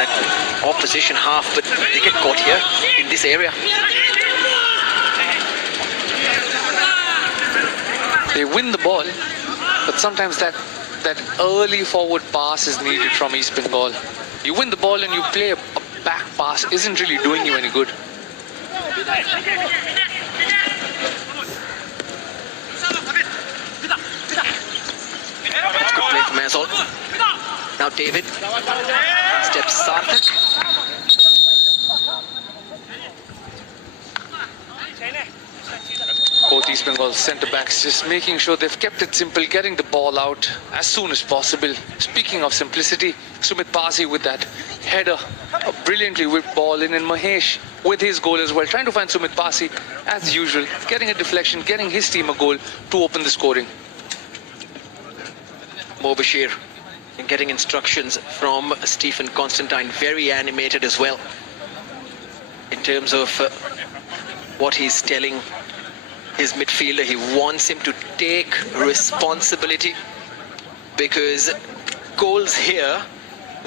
that opposition half, but they get caught here in this area. They win the ball, but sometimes that early forward pass is needed from East Bengal. You win the ball and you play a back pass isn't really doing you any good. That's good play from Aizawl. Now David steps Sarthak. Both East Bengal centre-backs just making sure they've kept it simple, getting the ball out as soon as possible. Speaking of simplicity, Sumit Pasi with that header, a brilliantly whipped ball in, and Mahesh with his goal as well, trying to find Sumit Pasi as usual, getting a deflection, getting his team a goal to open the scoring. Mobashir getting instructions from Stephen Constantine, very animated as well in terms of what he's telling his midfielder. He wants him to take responsibility, because goals here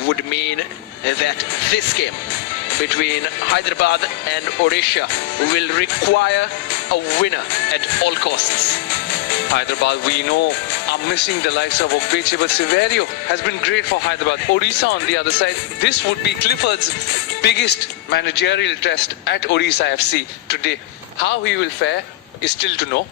would mean that this game between Hyderabad and Odisha will require a winner at all costs. Hyderabad, we know, are missing the likes of Obeche, but Severio has been great for Hyderabad. Odisha on the other side, this would be Clifford's biggest managerial test at Odisha FC today. How he will fare is still to know.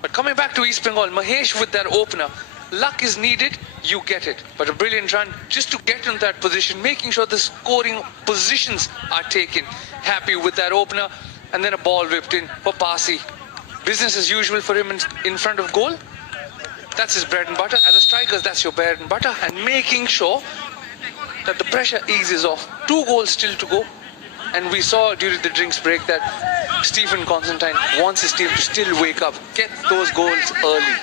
But coming back to East Bengal, Mahesh with that opener, luck is needed, you get it. But a brilliant run just to get in that position, making sure the scoring positions are taken. Happy with that opener, and then a ball whipped in for Pasi. Business as usual for him in front of goal. That's his bread and butter. As a striker, that's your bread and butter. And making sure that the pressure eases off. 2 goals still to go. And we saw during the drinks break that Stephen Constantine wants his team to still wake up, get those goals early.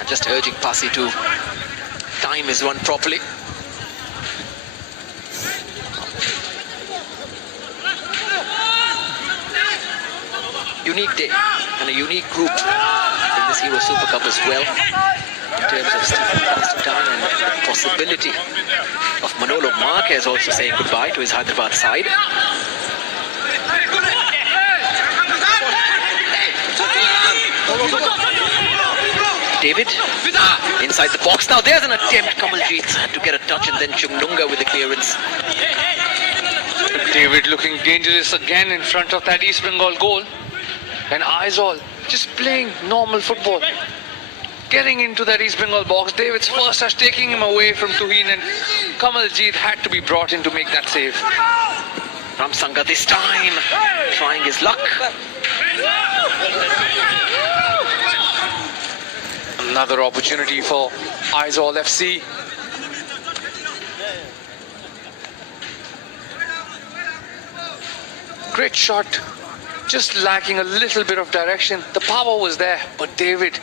And just urging Pasi to time his run properly. Unique day and a unique group in this Hero Super Cup as well, in terms of Stephen Constantine and the possibility of Manolo Marquez also saying goodbye to his Hyderabad side. David inside the box. Now there's an attempt. Kamaljeet to get a touch, and then Chungnunga with the clearance. David looking dangerous again in front of that East Bengal goal. And Aizawl just playing normal football, getting into that East Bengal box. David's first touch taking him away from Tuhin, and Kamaljeet had to be brought in to make that save. Ramsanga this time trying his luck. Another opportunity for Aizawl FC. Great shot. Just lacking a little bit of direction. The power was there, but David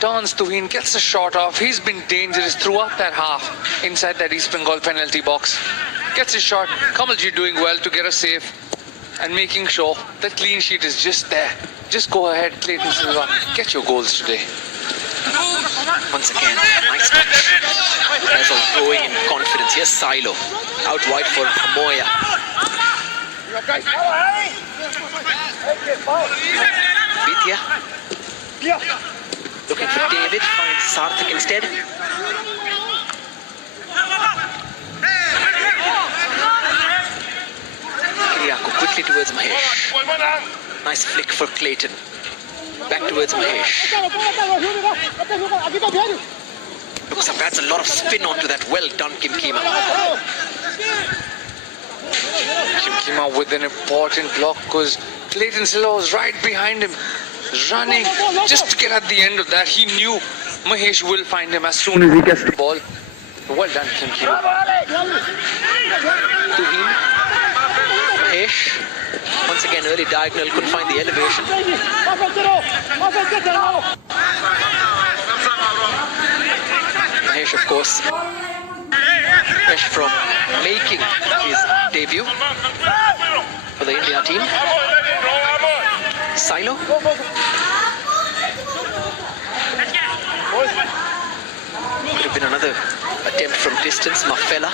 turns Tuhin, gets the shot off. He's been dangerous throughout that half inside that East Bengal penalty box. Gets his shot. Kamalji doing well to get a save and making sure that clean sheet is just there. Just go ahead, Clayton Silva. Get your goals today. Once again, nice touch. Aizawl growing in confidence. Here's Silo. Out wide for Amoya. Bithia. Looking for David, finds Sarthak instead. Kiriako quickly towards Mahesh. Nice flick for Clayton. Back towards Mahesh. Looks like that's a lot of spin onto that. Well done, Kim Kima. Kim Kima with an important block, because Clayton Silva was right behind him, running just to get at the end of that. He knew Mahesh will find him as soon as he gets the ball. Well done, Kim Kima. Tuhin. Mahesh. Once again, early diagonal, couldn't find the elevation. Mahesh, of course, fresh from making his debut for the India team. Silo. been another attempt from distance. Mafella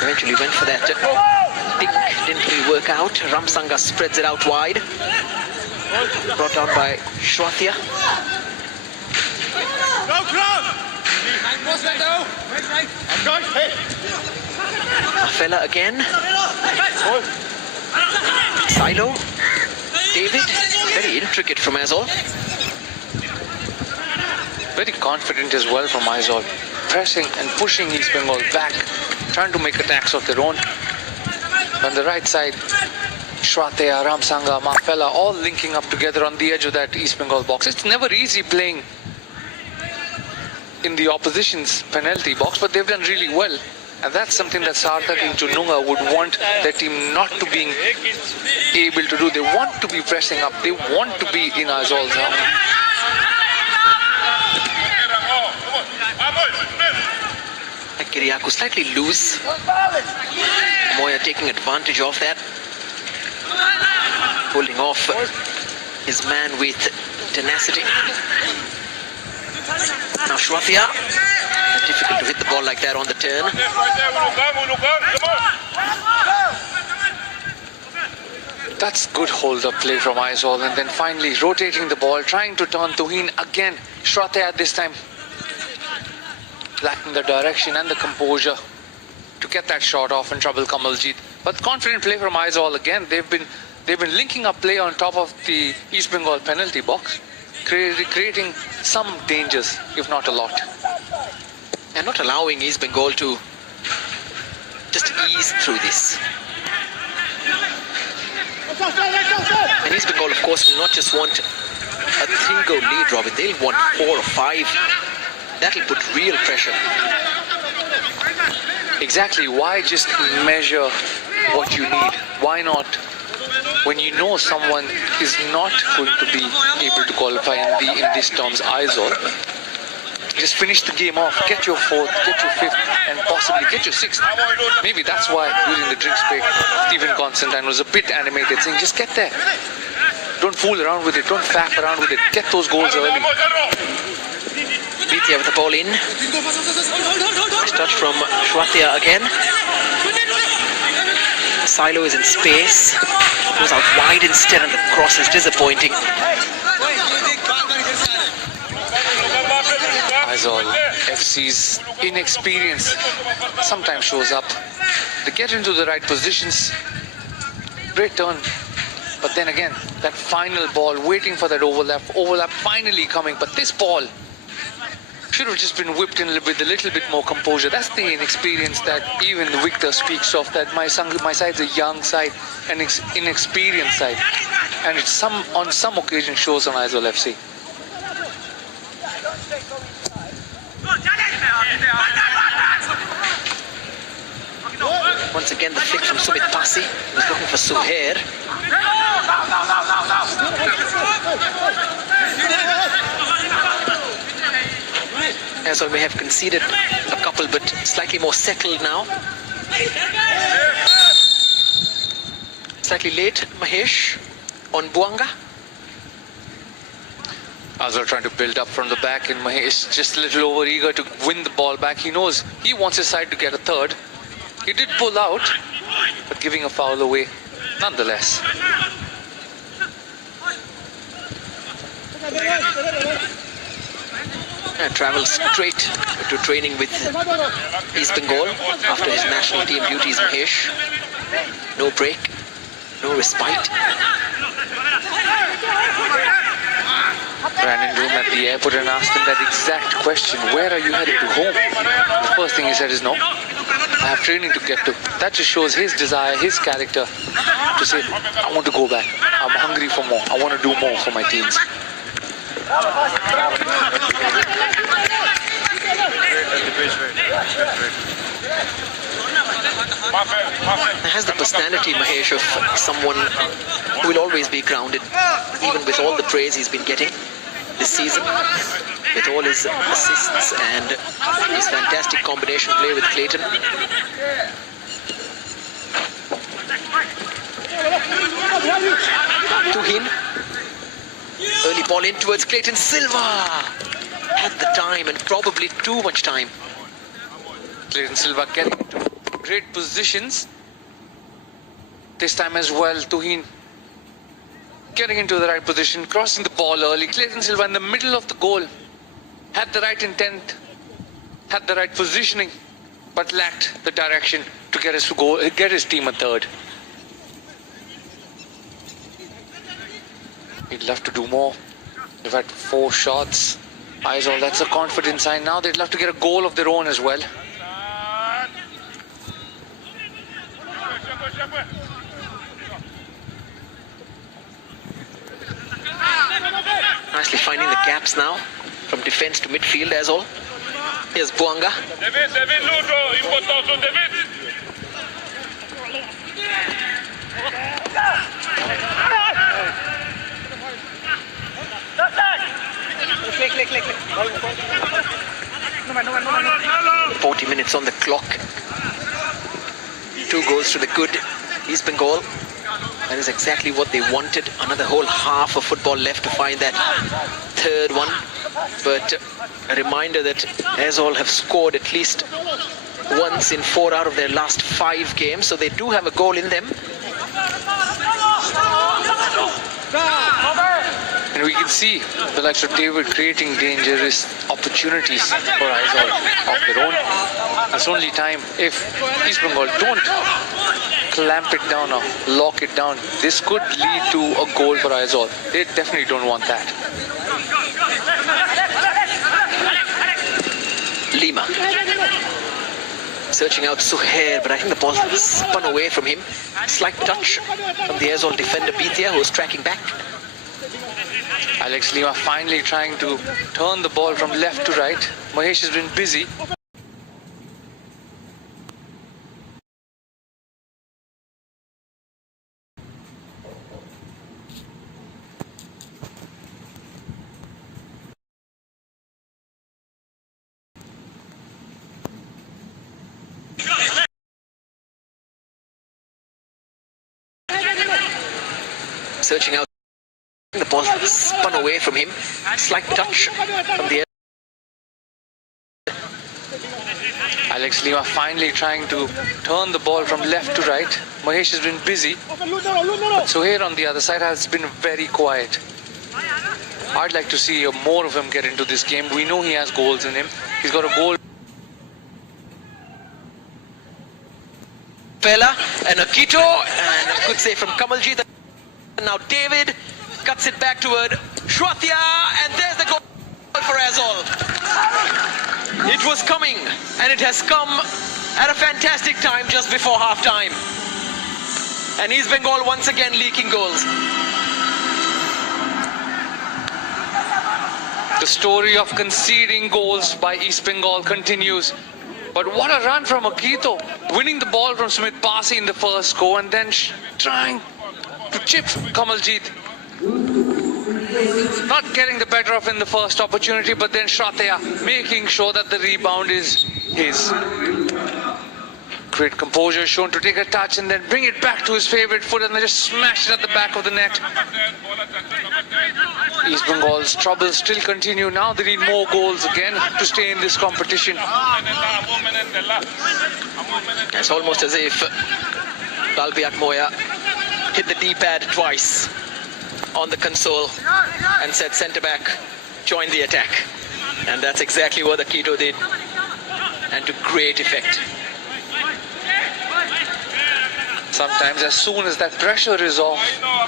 eventually went for that pick, didn't really work out. Ramsanga spreads it out wide. Brought down by Shwathia. Mafella again. Silo. David. Very intricate from Aizawl. Very confident as well from Aizawl. Pressing and pushing East Bengal back, trying to make attacks of their own. On the right side, Shwathia, Ramsanga, Mafella all linking up together on the edge of that East Bengal box. It's never easy playing in the opposition's penalty box, but they've done really well. And that's something that Sarthak and Jununga would want their team not to be able to do. They want to be pressing up. They want to be in Aizawl's half. Kiriakou slightly loose. Moya taking advantage of that. Holding off his man with tenacity. Now Shwathia. Difficult to hit the ball like that on the turn. That's good hold-up play from Aizawl, and then finally rotating the ball, trying to turn Tuhin again. Shwathia at this time lacking the direction and the composure to get that shot off and trouble Kamaljit. But confident play from Aizawl again. They've been linking up play on top of the East Bengal penalty box, creating some dangers, if not a lot. And not allowing East Bengal to just ease through this. And East Bengal, of course, will not just want a 3-goal lead, Robin. They'll want 4 or 5. That'll put real pressure. Exactly. Why just measure what you need? Why not, when you know someone is not going to be able to qualify in these terms, Aizawl, just finish the game off, get your 4th, get your 5th, and possibly get your 6th. Maybe that's why during the drinks break, Stephen Constantine was a bit animated, saying just get there. Don't fool around with it, don't faff around with it, get those goals early. Bithia with the ball in. Nice touch from Shwathia again. Silo is in space. Goes out wide instead, and the cross is disappointing. Aizawl FC's inexperience sometimes shows up. They get into the right positions. Great turn. But then again, that final ball, waiting for that overlap finally coming. But this ball should have just been whipped in with a little bit more composure. That's the inexperience that even Victor speaks of, that my side's a young side, an inexperienced side. And it's on some occasion shows on Aizawl FC. Once again, the flick from Sumit Pasi. He was looking for Suhair. Aizawl may have conceded a couple, but slightly more settled now. Slightly late, Mahesh on Buanga. Aizawl trying to build up from the back, and Mahesh just a little over eager to win the ball back. He knows he wants his side to get a 3rd. He did pull out, but giving a foul away nonetheless. And travels straight to training with East Bengal after his national team duties, Mahesh. No break, no respite. Ran into him at the airport and asked him that exact question. Where are you headed to home? The first thing he said is no. I have training to get to. That just shows his desire, his character to say, I want to go back. I'm hungry for more. I want to do more for my teams. Has the personality, Mahesh, of someone who will always be grounded, even with all the praise he's been getting this season, with all his assists and his fantastic combination play with Clayton. Tuhin. Early ball in towards Clayton. Silva had the time and probably too much time. Clayton Silva getting into great positions. This time as well, Tuhin getting into the right position, crossing the ball early. Clayton Silva in the middle of the goal. Had the right intent, had the right positioning, but lacked the direction to get his team a third. He'd love to do more. They've had 4 shots. Aizawl, that's a confident sign. Now they'd love to get a goal of their own as well. Nicely finding the gaps now from defense to midfield, Aizawl. Here's Buanga. Click. 40 minutes on the clock. 2 goals to the good East Bengal. That is exactly what they wanted. Another whole half of football left to find that third one. But a reminder that Aizawl have scored at least once in 4 out of their last 5 games. So they do have a goal in them. And we can see the likes of David creating dangerous opportunities for Aizawl of their own. It's only time if East Bengal don't clamp it down or lock it down. This could lead to a goal for Aizawl. They definitely don't want that. Lima searching out Suhair, but I think the ball spun away from him. Slight touch from the Aizawl defender Bithia, who was tracking back. Alex Lima finally trying to turn the ball from left to right. Mahesh has been busy. Searching out. The ball spun away from him. Slight touch from the Alex Lima finally trying to turn the ball from left to right. Mahesh has been busy. But Suhair on the other side has been very quiet. I'd like to see more of him get into this game. We know he has goals in him. He's got a goal. Fella and Akito, and a good save from Kamaljit. And now David cuts it back toward Shwatia, and there's the goal for Aizawl. It was coming, and it has come at a fantastic time just before half-time. And East Bengal once again leaking goals. The story of conceding goals by East Bengal continues. But what a run from Akito, winning the ball from Smith Pasi in the first go, and then trying to chip Kamaljit. Not getting the better of in the first opportunity, but then Shrateya making sure that the rebound is his. Great composure shown to take a touch and then bring it back to his favorite foot and then just smash it at the back of the net. East Bengal's troubles still continue. Now they need more goals again to stay in this competition. It's almost as if Dalbiat Moya hit the D-pad twice on the console and said centre back, join the attack. And that's exactly what Akito did, and to great effect. Sometimes as soon as that pressure is off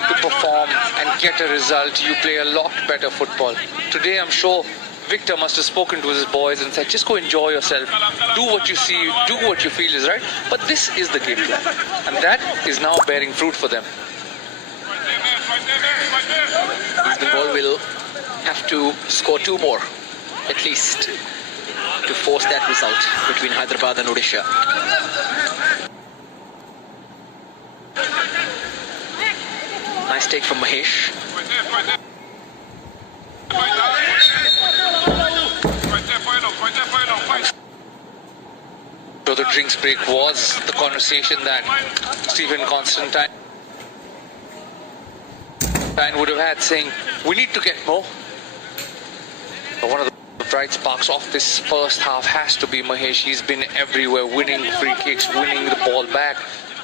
to perform and get a result, you play a lot better football. Today I'm sure Victor must have spoken to his boys and said, just go enjoy yourself, do what you see, do what you feel is right. But this is the game plan, and that is now bearing fruit for them. East Bengal will have to score 2 more, at least, to force that result between Hyderabad and Odisha. Nice take from Mahesh. So the drinks break was the conversation that Stephen Constantine would have had, saying we need to get more. But one of the bright sparks of this first half has to be Mahesh. He's been everywhere, winning free kicks, winning the ball back,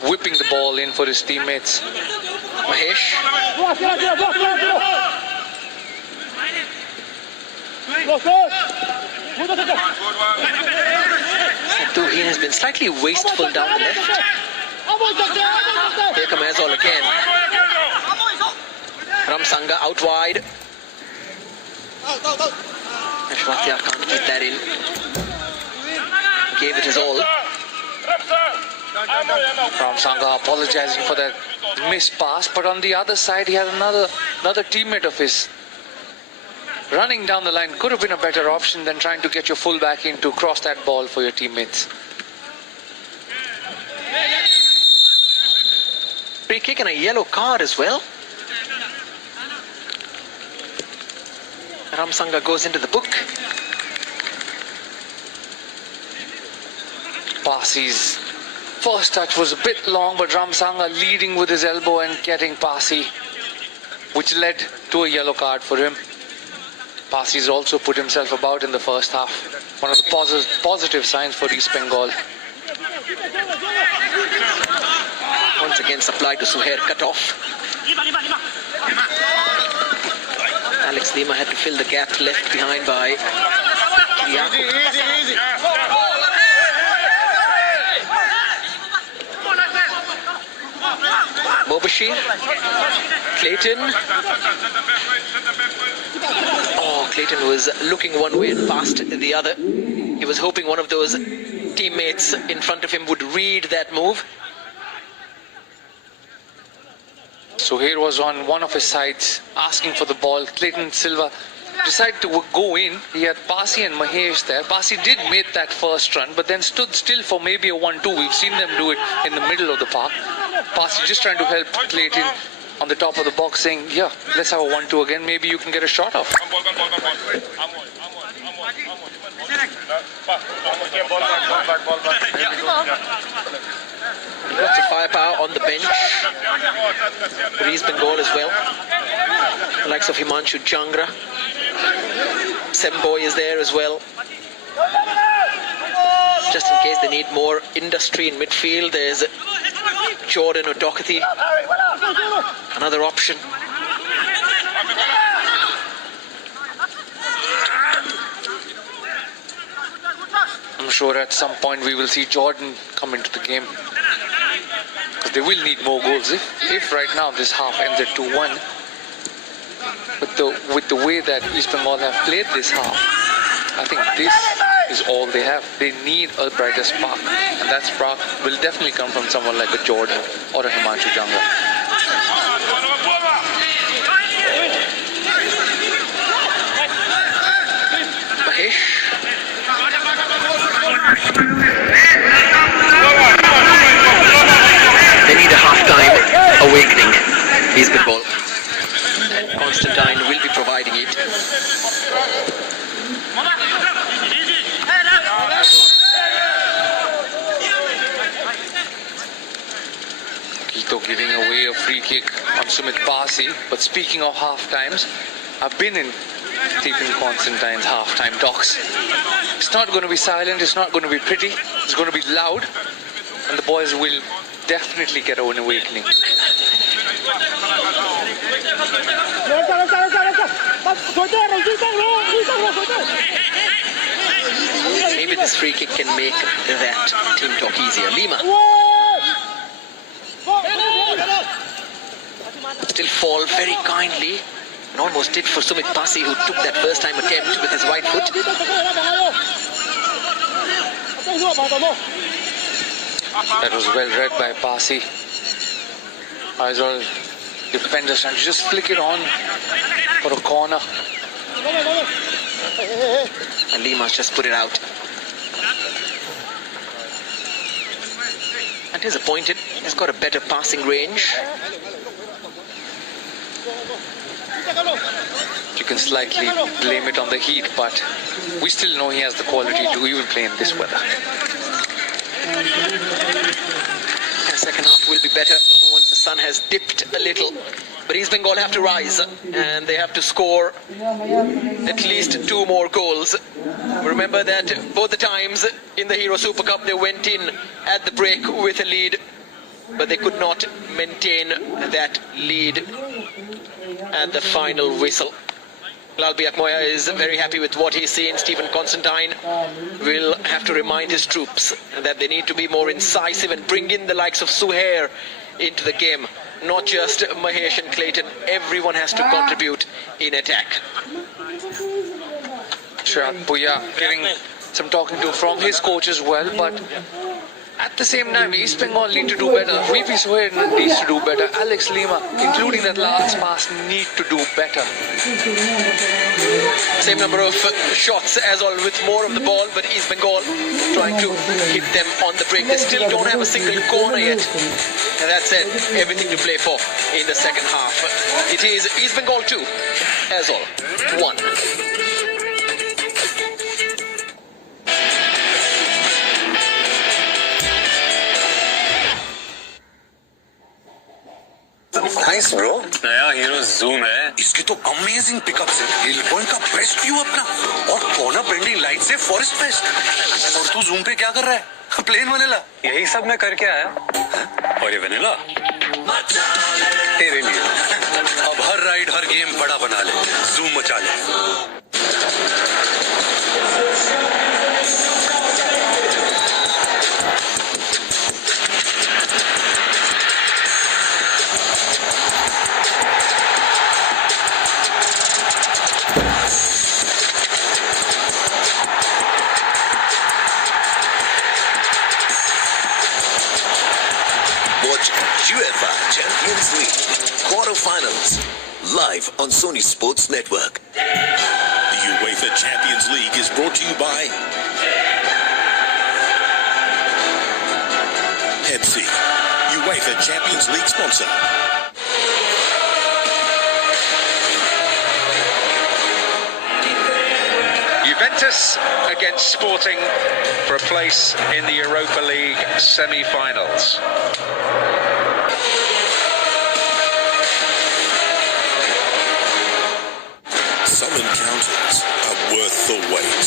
whipping the ball in for his teammates. Mahesh. Though he has been slightly wasteful down the left. Here comes Aizawl again. Ramsanga out wide. Ashwatya can't keep that in. Gave it his all. Ramsanga apologizing for that missed pass, but on the other side he had another teammate of his running down the line. Could have been a better option than trying to get your fullback in to cross that ball for your teammates. Free kick and a yellow card as well. Ramsanga goes into the book. Pasi's first touch was a bit long, but Ramsanga leading with his elbow and getting Pasi, which led to a yellow card for him. Pasi's also put himself about in the first half. One of the positive signs for East Bengal. Once again supplied to Suhair, cut off. Alex Lima had to fill the gap left behind by Easy. Mobashir, Clayton. Oh, Clayton was looking one way and passed the other. He was hoping one of those teammates in front of him would read that move. So here was on one of his sides asking for the ball. Clayton Silva decided to go in. He had Pasi and Mahesh there. Pasi did make that first run, but then stood still for maybe a 1-2. We've seen them do it in the middle of the park. Pasi just trying to help Clayton on the top of the box, saying, yeah, let's have a 1-2 again. Maybe you can get a shot off. Lots of firepower on the bench for East Bengal as well. The likes of Himanshu Jangra. Semboy is there as well. Just in case they need more industry in midfield, there's Jordan O'Doherty, another option. I'm sure at some point we will see Jordan come into the game, because they will need more goals. If right now this half ends at 2-1, with the way that East Bengal have played this half, I think this is all they have. They need a brighter spark, and that spark will definitely come from someone like a Jordan or a Himanshu Jangra. Mahesh. They need a half-time awakening, East Bengal. Constantine will be providing it. Kito giving away a free kick on Sumit Pasi. But speaking of half-times, I've been in Stephen Constantine's half-time talks. It's not going to be silent, it's not going to be pretty, it's going to be loud, and the boys will definitely get an awakening. Maybe this free kick can make that team talk easier. Lima. Still fall very kindly. And almost did for Sumit Pasi, who took that first time attempt with his right foot. That was well read by Pasi. Aizawl defenders trying to just flick it on for a corner. And Lima's just put it out. And disappointed. He's got a better passing range. You can slightly blame it on the heat, but we still know he has the quality to even play in this weather. And second half will be better once the sun has dipped a little. But East Bengal have to rise and they have to score at least 2 more goals. Remember that both the times in the Hero Super Cup they went in at the break with a lead, but they could not maintain that lead at the final whistle. Lalbiak Moya is very happy with what he's seen. Stephen Constantine will have to remind his troops that they need to be more incisive and bring in the likes of Suhair into the game. Not just Mahesh and Clayton. Everyone has to contribute in attack. Shreyas Puya getting some talking to from his coach as well, but at the same time, East Bengal need to do better. VP Suhair needs to do better. Alex Lima, including that last pass, need to do better. Same number of shots as all, with more of the ball, but East Bengal trying to hit them on the break. They still don't have a single corner yet. And that said, everything to play for in the second half. It is East Bengal 2, Aizawl 1. Nice bro. नया hero zoom है. इसकी तो amazing pickup से हिल point का best view अपना और corner bending light से forest fest. और तू जूम पे क्या कर रहा है? Plane vanilla. यही सब मैं करके आया. और ये वनीला तेरे लिए. अब हर राइड हर गेम बड़ा बना ले. जूम मचा ले. UEFA Champions League quarterfinals live on Sony Sports Network. The UEFA Champions League is brought to you by Pepsi, UEFA Champions League sponsor. Juventus against Sporting for a place in the Europa League semi-finals. Some encounters are worth the wait.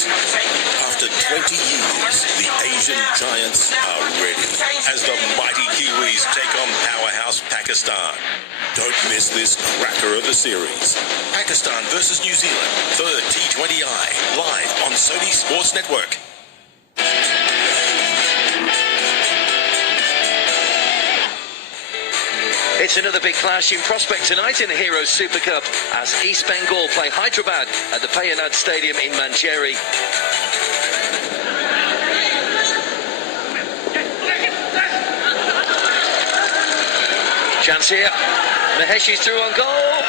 After 20 years, the Asian giants are ready as the mighty Kiwis take on powerhouse Pakistan. Don't miss this cracker of a series. Pakistan versus New Zealand, 3rd T20I, live on Sony Sports Network. It's another big clash in prospect tonight in the Heroes Super Cup as East Bengal play Hyderabad at the Payanad Stadium in Manjeri. Chance here. Mahesh is through on goal.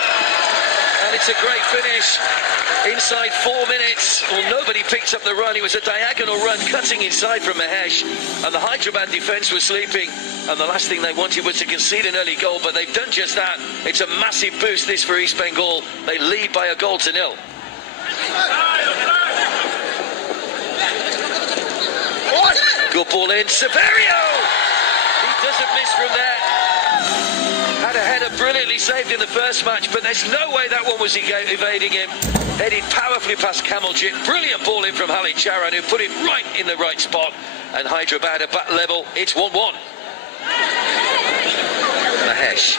And it's a great finish. Inside 4 minutes, well, nobody picked up the run. It was a diagonal run cutting inside from Mahesh, and the Hyderabad defence was sleeping, and the last thing they wanted was to concede an early goal, but they've done just that. It's a massive boost this for East Bengal. They lead by a goal to nil. Good ball in, Severio! He doesn't miss from there. Had a header brilliantly saved in the first match, but there's no way that one was evading him. Headed powerfully past Kamaljit. Brilliant ball in from Khalid Charan, who put it right in the right spot. And Hyderabad are back level. It's 1-1. Mahesh.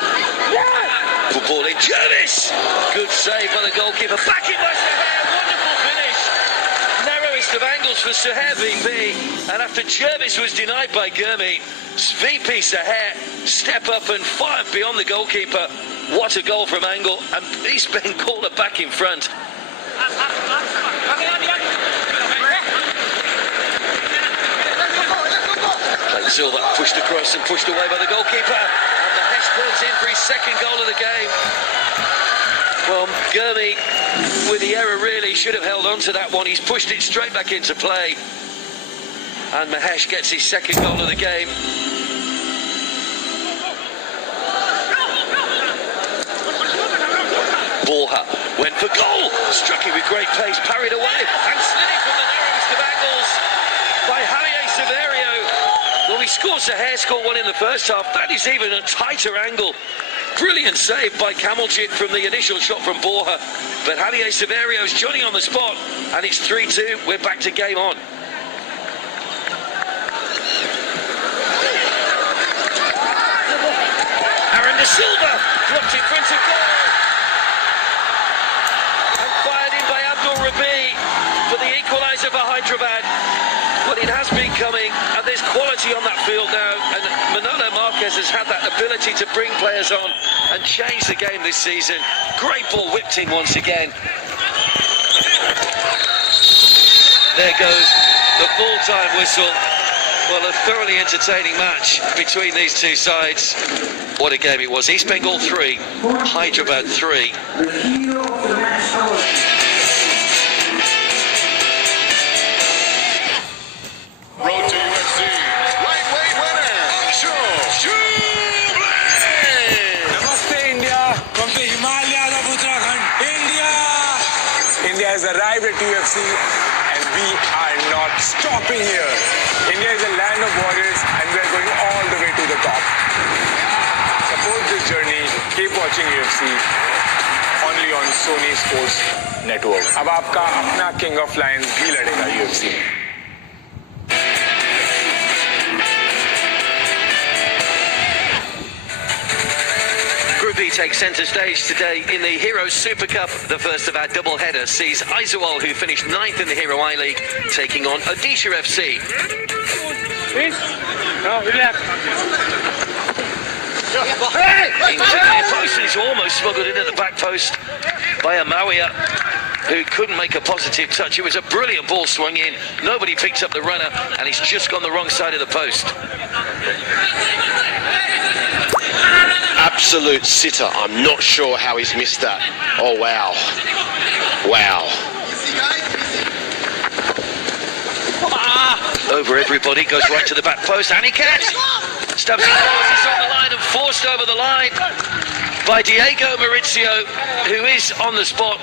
Good ball in. Jervis! Good save by the goalkeeper. Back in by Suhair. Wonderful finish. Narrowest of angles for Suhair VP. And after Jervis was denied by Gurmeet, VP Suhair step up and fire beyond the goalkeeper. What a goal from Angle. And East Bengal are back in front. Silva pushed across and pushed away by the goalkeeper. And Mahesh pulls in for his second goal of the game. Well, Gurmeet, with the error, really should have held on to that one. He's pushed it straight back into play. And Mahesh gets his second goal of the game. Borja went for goal, struck it with great pace, parried away, and slid it from the narrowest of angles by Javier Severio. Well, he scores a hair score one in the first half. That is even a tighter angle Brilliant save by Kamaljit from the initial shot from Borja. But Javier Severio's joining on the spot, and it's 3-2. We're back to game on. Aaron De Silva blocked in front of goal. And fired in by Abdul Rabi for the equaliser for Hyderabad. Well, it has been coming, and there's quality on that field now, and Manolo Marquez has had that ability to bring players on and change the game this season. Great ball whipped in once again. There goes the full-time whistle. Well, a thoroughly entertaining match between these two sides. What a game it was. East Bengal 3, Hyderabad 3. Road to UFC. Lightweight winner, Namaste India, from the Himalayas of Uttarakhand. India has arrived at UFC and we are not stopping here. India is a land of warriors and we are going all the way to the top. Support this journey, keep watching UFC only on Sony Sports Network. अब आपका अपना King of Lions भी लड़ेगा UFC में. Group B takes centre stage today in the Heroes Super Cup. The first of our double header sees Aizawl, who finished 9th in the Hero I League, taking on Odisha FC. Into the post, and it's almost smuggled into the back post by Amawia, who couldn't make a positive touch. It was a brilliant ball swung in. Nobody picked up the runner, and it's just gone the wrong side of the post. Absolute sitter. I'm not sure how he's missed that. Oh, wow. Wow. Over everybody, goes right to the back post. Aniket stabs it forward. He's on the line and forced over the line by Diego Maurizio, who is on the spot.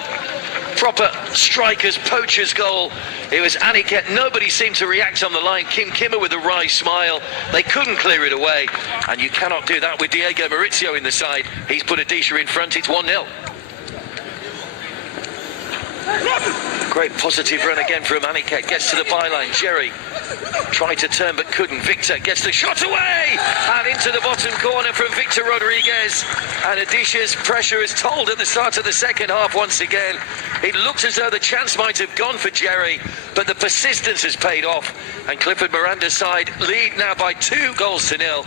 Proper striker's poacher's goal. It was Aniket. Nobody seemed to react on the line. Kim Kimmer with a wry smile. They couldn't clear it away, and you cannot do that with Diego Maurizio in the side. He's put Odisha in front. It's 1-0. Great positive run again from Aniket. Gets to the byline. Jerry tried to turn but couldn't. Victor gets the shot away and into the bottom corner from Victor Rodriguez. And Odisha's pressure is told at the start of the second half once again. It looked as though the chance might have gone for Jerry, but the persistence has paid off. And Clifford Miranda's side lead now by 2-0.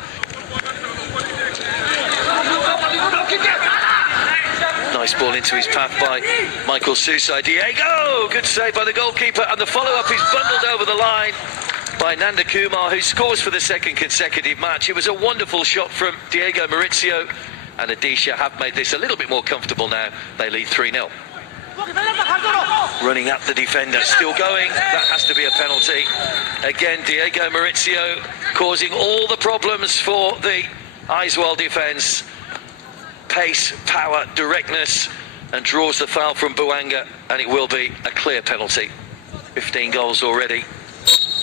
Nice ball into his path by Michael Susai. Diego, good save by the goalkeeper, and the follow-up is bundled over the line by Nanda Kumar, who scores for the second consecutive match. It was a wonderful shot from Diego Maurizio, and Odisha have made this a little bit more comfortable now. They lead 3-0. Running at the defender, still going. That has to be a penalty. Again, Diego Maurizio causing all the problems for the Aizawl defence. Pace, power, directness, and draws the foul from Buanga, and it will be a clear penalty. 15 goals already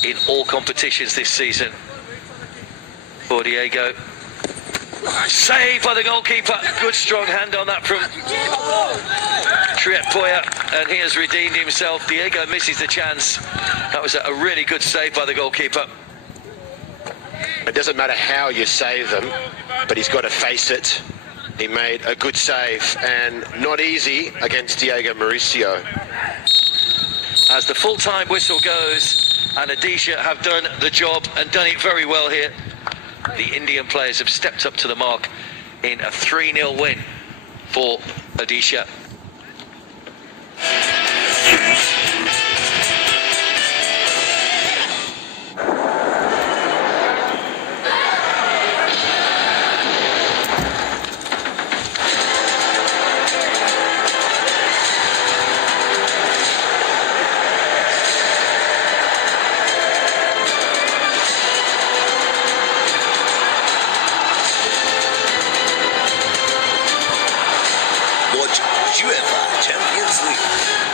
in all competitions this season for Diego. Saved by the goalkeeper. Good strong hand on that from Triet Poya, and he has redeemed himself. Diego misses the chance. That was a really good save by the goalkeeper. It doesn't matter how you save them, but he's got to face it. He made a good save, and not easy against Diego Maurizio. As the full-time whistle goes, and Odisha have done the job and done it very well here. The Indian players have stepped up to the mark in a 3-0 win for Odisha.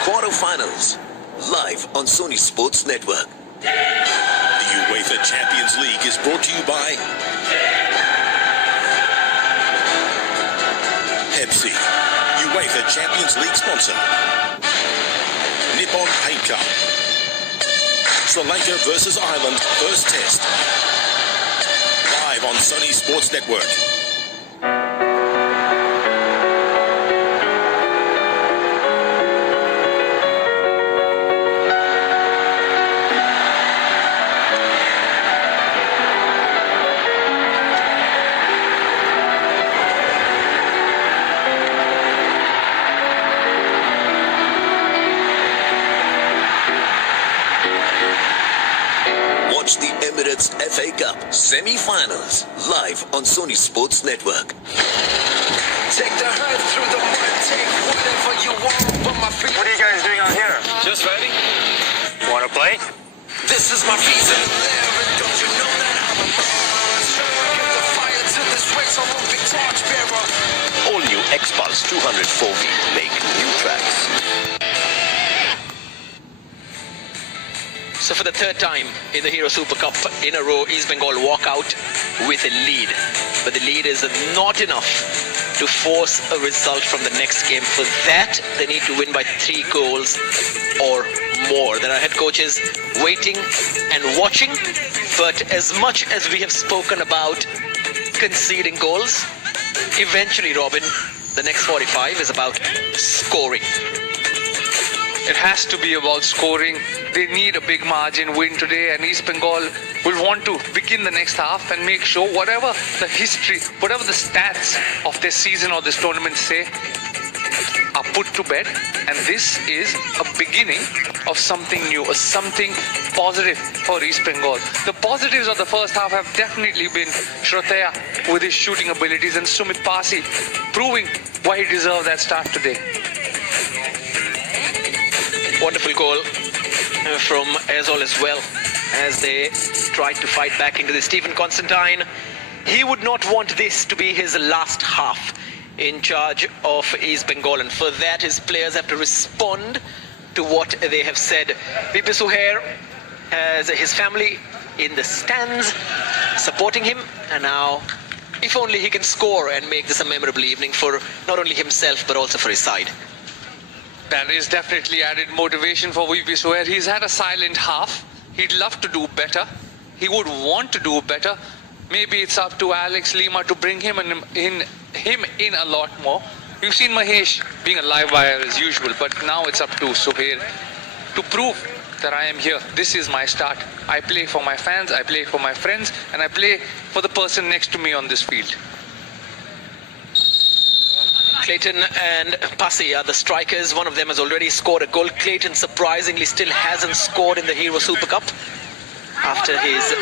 Quarterfinals, live on Sony Sports Network. The UEFA Champions League is brought to you by Pepsi, UEFA Champions League sponsor. Nippon Paint Cup. Sri Lanka versus Ireland, first test. Live on Sony Sports Network. Watch the Emirates FA Cup semi-finals live on Sony Sports Network. Take the hurt through the mud, take whatever you want, but my feet. What are you guys doing out here? Just ready? Want to play? This is my reason. Don't you know that I'm a monster? Give the fire to this race, I'm a big torch bearer. All new X-Pulse 204V make new tracks. So for the third time in the Hero Super Cup in a row, East Bengal walk out with a lead. But the lead is not enough to force a result from the next game. For that, they need to win by 3 goals or more. There are head coaches waiting and watching. But as much as we have spoken about conceding goals, eventually, Robin, the next 45 is about scoring. It has to be about scoring. They need a big margin win today, and East Bengal will want to begin the next half and make sure whatever the history, whatever the stats of this season or this tournament say are put to bed. And this is a beginning of something new, something positive for East Bengal. The positives of the first half have definitely been Shroteya with his shooting abilities and Sumit Pasi proving why he deserved that start today. Wonderful goal from Aizawl as well, as they tried to fight back into this. Stephen Constantine, he would not want this to be his last half in charge of East Bengal, and for that his players have to respond to what they have said. Bipi Suhair has his family in the stands supporting him, and now if only he can score and make this a memorable evening for not only himself but also for his side. That is definitely added motivation for Bipi Suhair. He's had a silent half. He'd love to do better. He would want to do better. Maybe it's up to Alex Lima to bring him in a lot more. We've seen Mahesh being a live wire as usual, but now it's up to Suhair to prove that I am here. This is my start. I play for my fans, I play for my friends, and I play for the person next to me on this field. Clayton and Pasi are the strikers. One of them has already scored a goal. Clayton surprisingly still hasn't scored in the Hero Super Cup after his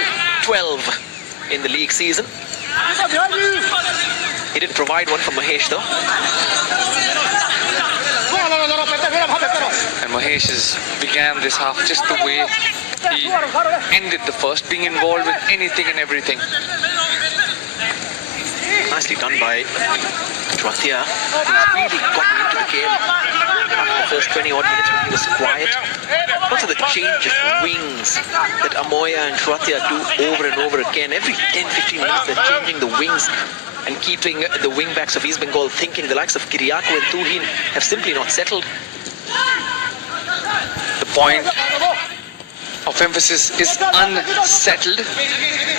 12 in the league season. He didn't provide one for Mahesh though. And Mahesh began this half just the way he ended the first, being involved with anything and everything. Nicely done by Shroteya, who's really gotten into the game after the first 20 odd minutes when he was quiet. Also the change of wings that Amoya and Shroteya do over and over again. Every 10-15 minutes they're changing the wings and keeping the wing backs of East Bengal thinking. The likes of Kiriako and Tuhin have simply not settled. The point of emphasis is unsettled.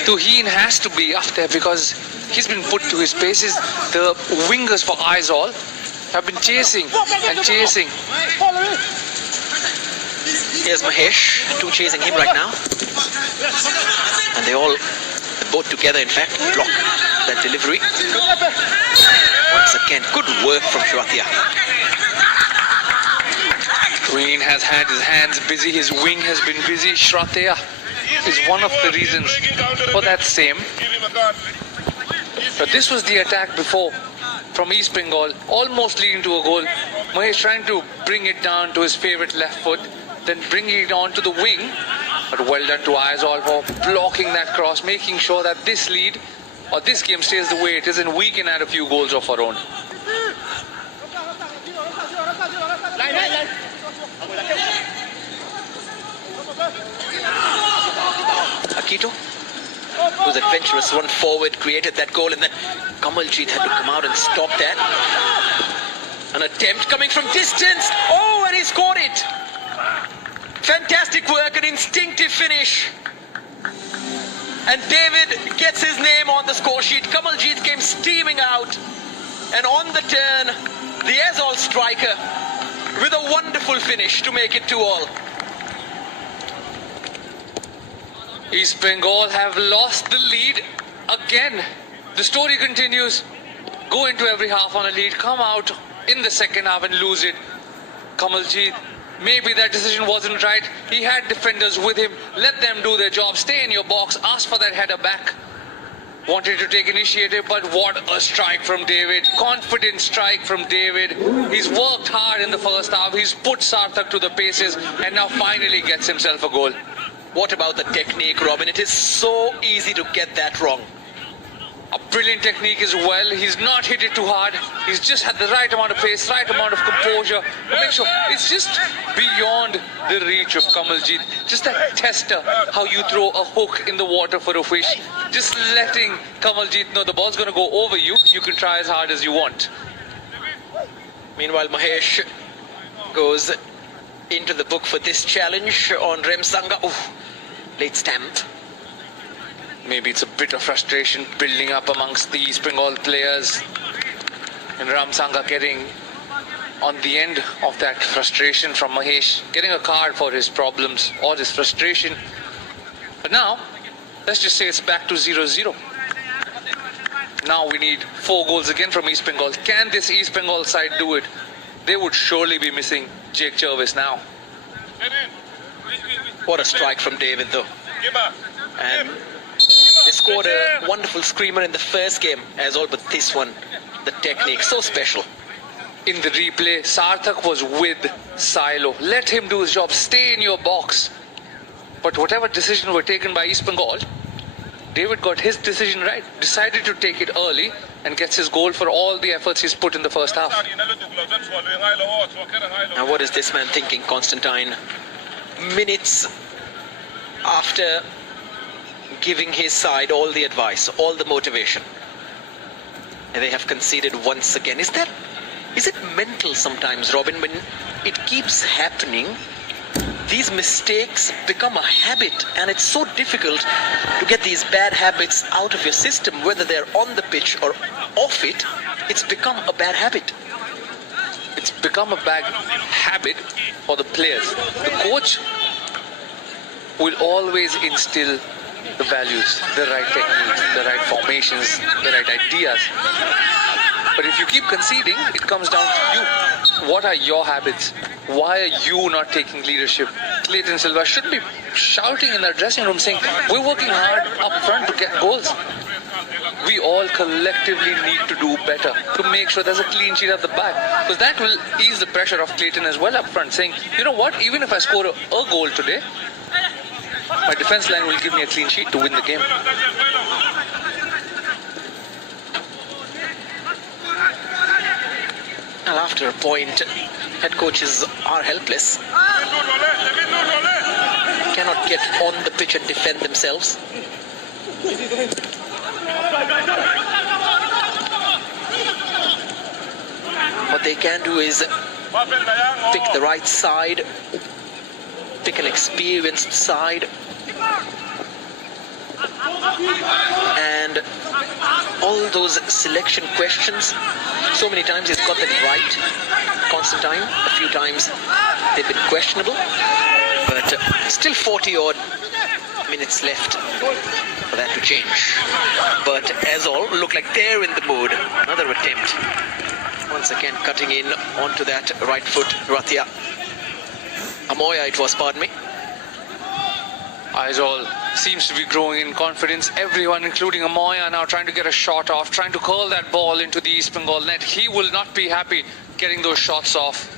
Tuhin has to be up there because he's been put to his paces. The wingers for Aizawl have been chasing and chasing. Here's Mahesh, 2 chasing him right now. And they all, both together in fact, block that delivery. Once again, good work from Shroteya. Tuhin has had his hands busy, his wing has been busy. Shroteya is one of the reasons for that same. But this was the attack before from East Bengal, almost leading to a goal. Mahesh trying to bring it down to his favorite left foot, then bringing it on to the wing. But well done to Aizawl for blocking that cross, making sure that this lead or this game stays the way it is and we can add a few goals of our own. Akito, who's adventurous, run forward, created that goal, and then Kamaljit had to come out and stop that. An attempt coming from distance. Oh, and he scored it. Fantastic work, an instinctive finish. And David gets his name on the score sheet. Kamaljit came steaming out. And on the turn, the Aizawl striker with a wonderful finish to make it 2-all. East Bengal have lost the lead again. The story continues. Go into every half on a lead, come out in the second half and lose it. Kamaljit, maybe that decision wasn't right. He had defenders with him. Let them do their job. Stay in your box. Ask for that header back. Wanted to take initiative, but what a strike from David. Confident strike from David. He's worked hard in the first half. He's put Sarthak to the paces and now finally gets himself a goal. What about the technique, Robin? It is so easy to get that wrong. A brilliant technique as well. He's not hit it too hard. He's just had the right amount of pace, right amount of composure to make sure it's just beyond the reach of Kamaljit. Just that tester, how you throw a hook in the water for a fish. Just letting Kamaljit know the ball's going to go over you. You can try as hard as you want. Meanwhile, Mahesh goes into the book for this challenge on Remsanga. Oof, late stamp. Maybe it's a bit of frustration building up amongst the East Bengal players. And Ramsanga getting on the end of that frustration from Mahesh, getting a card for his problems or his frustration. But now, let's just say it's back to 0-0. Now we need 4 goals again from East Bengal. Can this East Bengal side do it? They would surely be missing Jake Jervis now. What a strike from David, though. And they scored a wonderful screamer in the first game as well, but this one, the technique, so special. In the replay, Sarthak was with Silo. Let him do his job. Stay in your box. But whatever decisions were taken by East Bengal, David got his decision right. Decided to take it early and gets his goal for all the efforts he's put in the first half. Now what is this man thinking, Constantine? Minutes after giving his side all the advice, all the motivation, and they have conceded once again. Is it mental sometimes, Robin, when it keeps happening? These mistakes become a habit, and it's so difficult to get these bad habits out of your system, whether they're on the pitch or off it. It's become a bad habit. It's become a bad habit for the players. The coach will always instill the values, the right techniques, the right formations, the right ideas. But if you keep conceding, it comes down to you. What are your habits? Why are you not taking leadership? Clayton Silva should be shouting in the dressing room saying, we're working hard up front to get goals. We all collectively need to do better to make sure there's a clean sheet at the back. Because that will ease the pressure of Clayton as well up front, saying, you know what, even if I score a goal today, my defense line will give me a clean sheet to win the game. Well, after a point, head coaches are helpless. Cannot get on the pitch and defend themselves. What they can do is pick the right side, pick an experienced side, and all those selection questions, so many times he's got them right. Constantine, a few times they've been questionable, but still 40 odd minutes left for that to change. But Aizawl look like they're in the mood. Another attempt, once again cutting in onto that right foot. Rathia Amoya it was, pardon me. Aizawl seems to be growing in confidence. Everyone, including Amoya, now trying to get a shot off, trying to curl that ball into the East Bengal net. He will not be happy getting those shots off.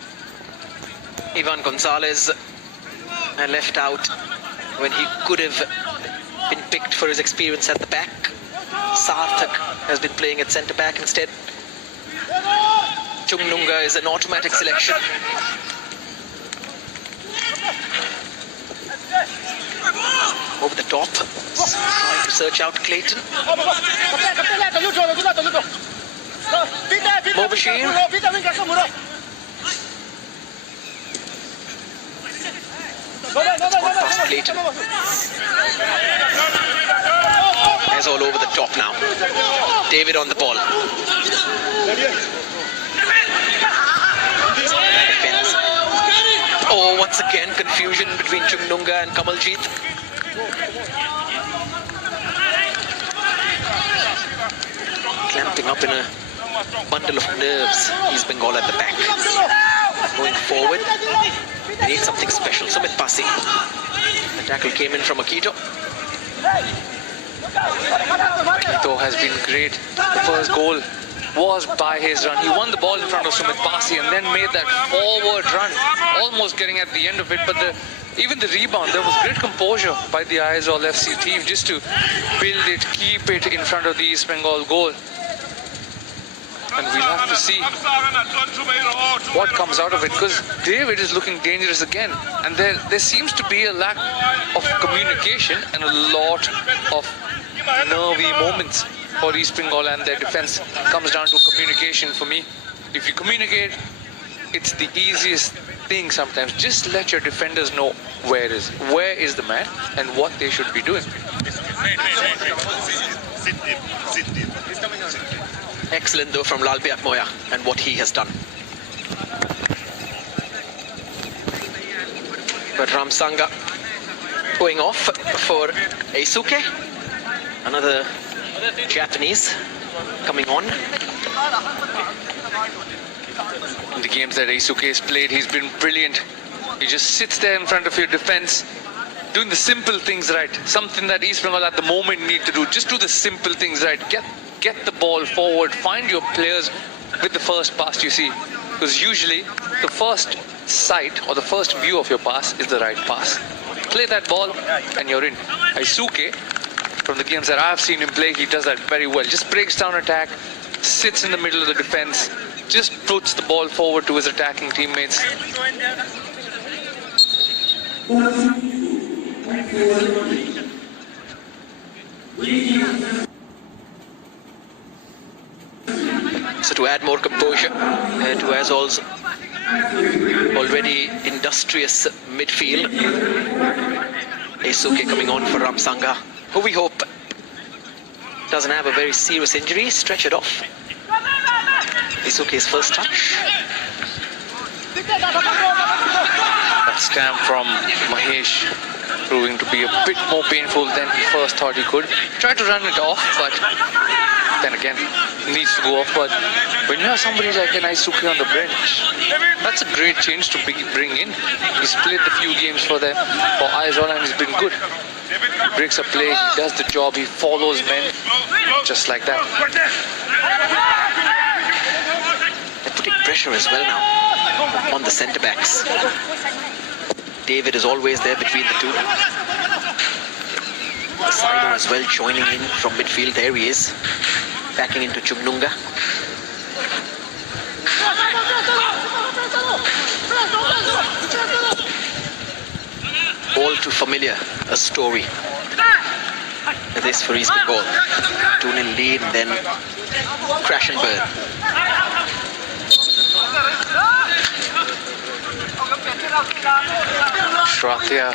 Ivan Gonzalez left out when he could have been picked for his experience at the back. Sarthak has been playing at centre back instead. Chungnunga is an automatic selection. Over the top, trying to search out Clayton. Mobashir. Past Clayton. Aizawl over the top now. David on the ball. Defense. Oh, once again, confusion between Chungnunga and Kamaljit. Clamping up in a bundle of nerves. East Bengal at the back. Going forward. They need something special. Sumit Pasi. The tackle came in from Akito. Akito has been great. The first goal was by his run. He won the ball in front of Sumit Pasi and then made that forward run, almost getting at the end of it. But even the rebound, there was great composure by the Aizawl FC team just to build it, keep it in front of the East Bengal goal. And we'll have to see what comes out of it, because David is looking dangerous again, and there seems to be a lack of communication and a lot of nervy moments for East Bengal, and their defense comes down to communication for me. If you communicate, it's the easiest thing sometimes. Just let your defenders know where is the man and what they should be doing. Excellent though from Lalbiak Moya and what he has done. But Ramsanga going off for Eisuke. Another Japanese coming on. In the games that Eisuke has played, he's been brilliant. He just sits there in front of your defense, doing the simple things right. Something that East Bengal at the moment need to do. Just do the simple things right. Get the ball forward. Find your players with the first pass you see. Because usually the first sight or the first view of your pass is the right pass. Play that ball and you're in. Eisuke, from the games that I've seen him play, he does that very well. Just breaks down attack, sits in the middle of the defense, just puts the ball forward to his attacking teammates. So to add more composure to Aizawl's already industrious midfield, Eisuke coming on for Ramsanga, who we hope doesn't have a very serious injury. Stretch it off. Eisuke's first touch. That stamp from Mahesh proving to be a bit more painful than he first thought he could. Tried to run it off, but then again, needs to go off. But when you have somebody like an Eisuke on the bench, that's a great change to bring in. He's played a few games for them, for Aizawl, and he's been good. He breaks a play, he does the job, he follows men, just like that. They're putting pressure as well now on the centre backs. David is always there between the two. Saido as well joining in from midfield. There he is, backing into Chungnunga. All too familiar a story. This for East Bengal. 2-0 lead, and then crash and burn. Shrathia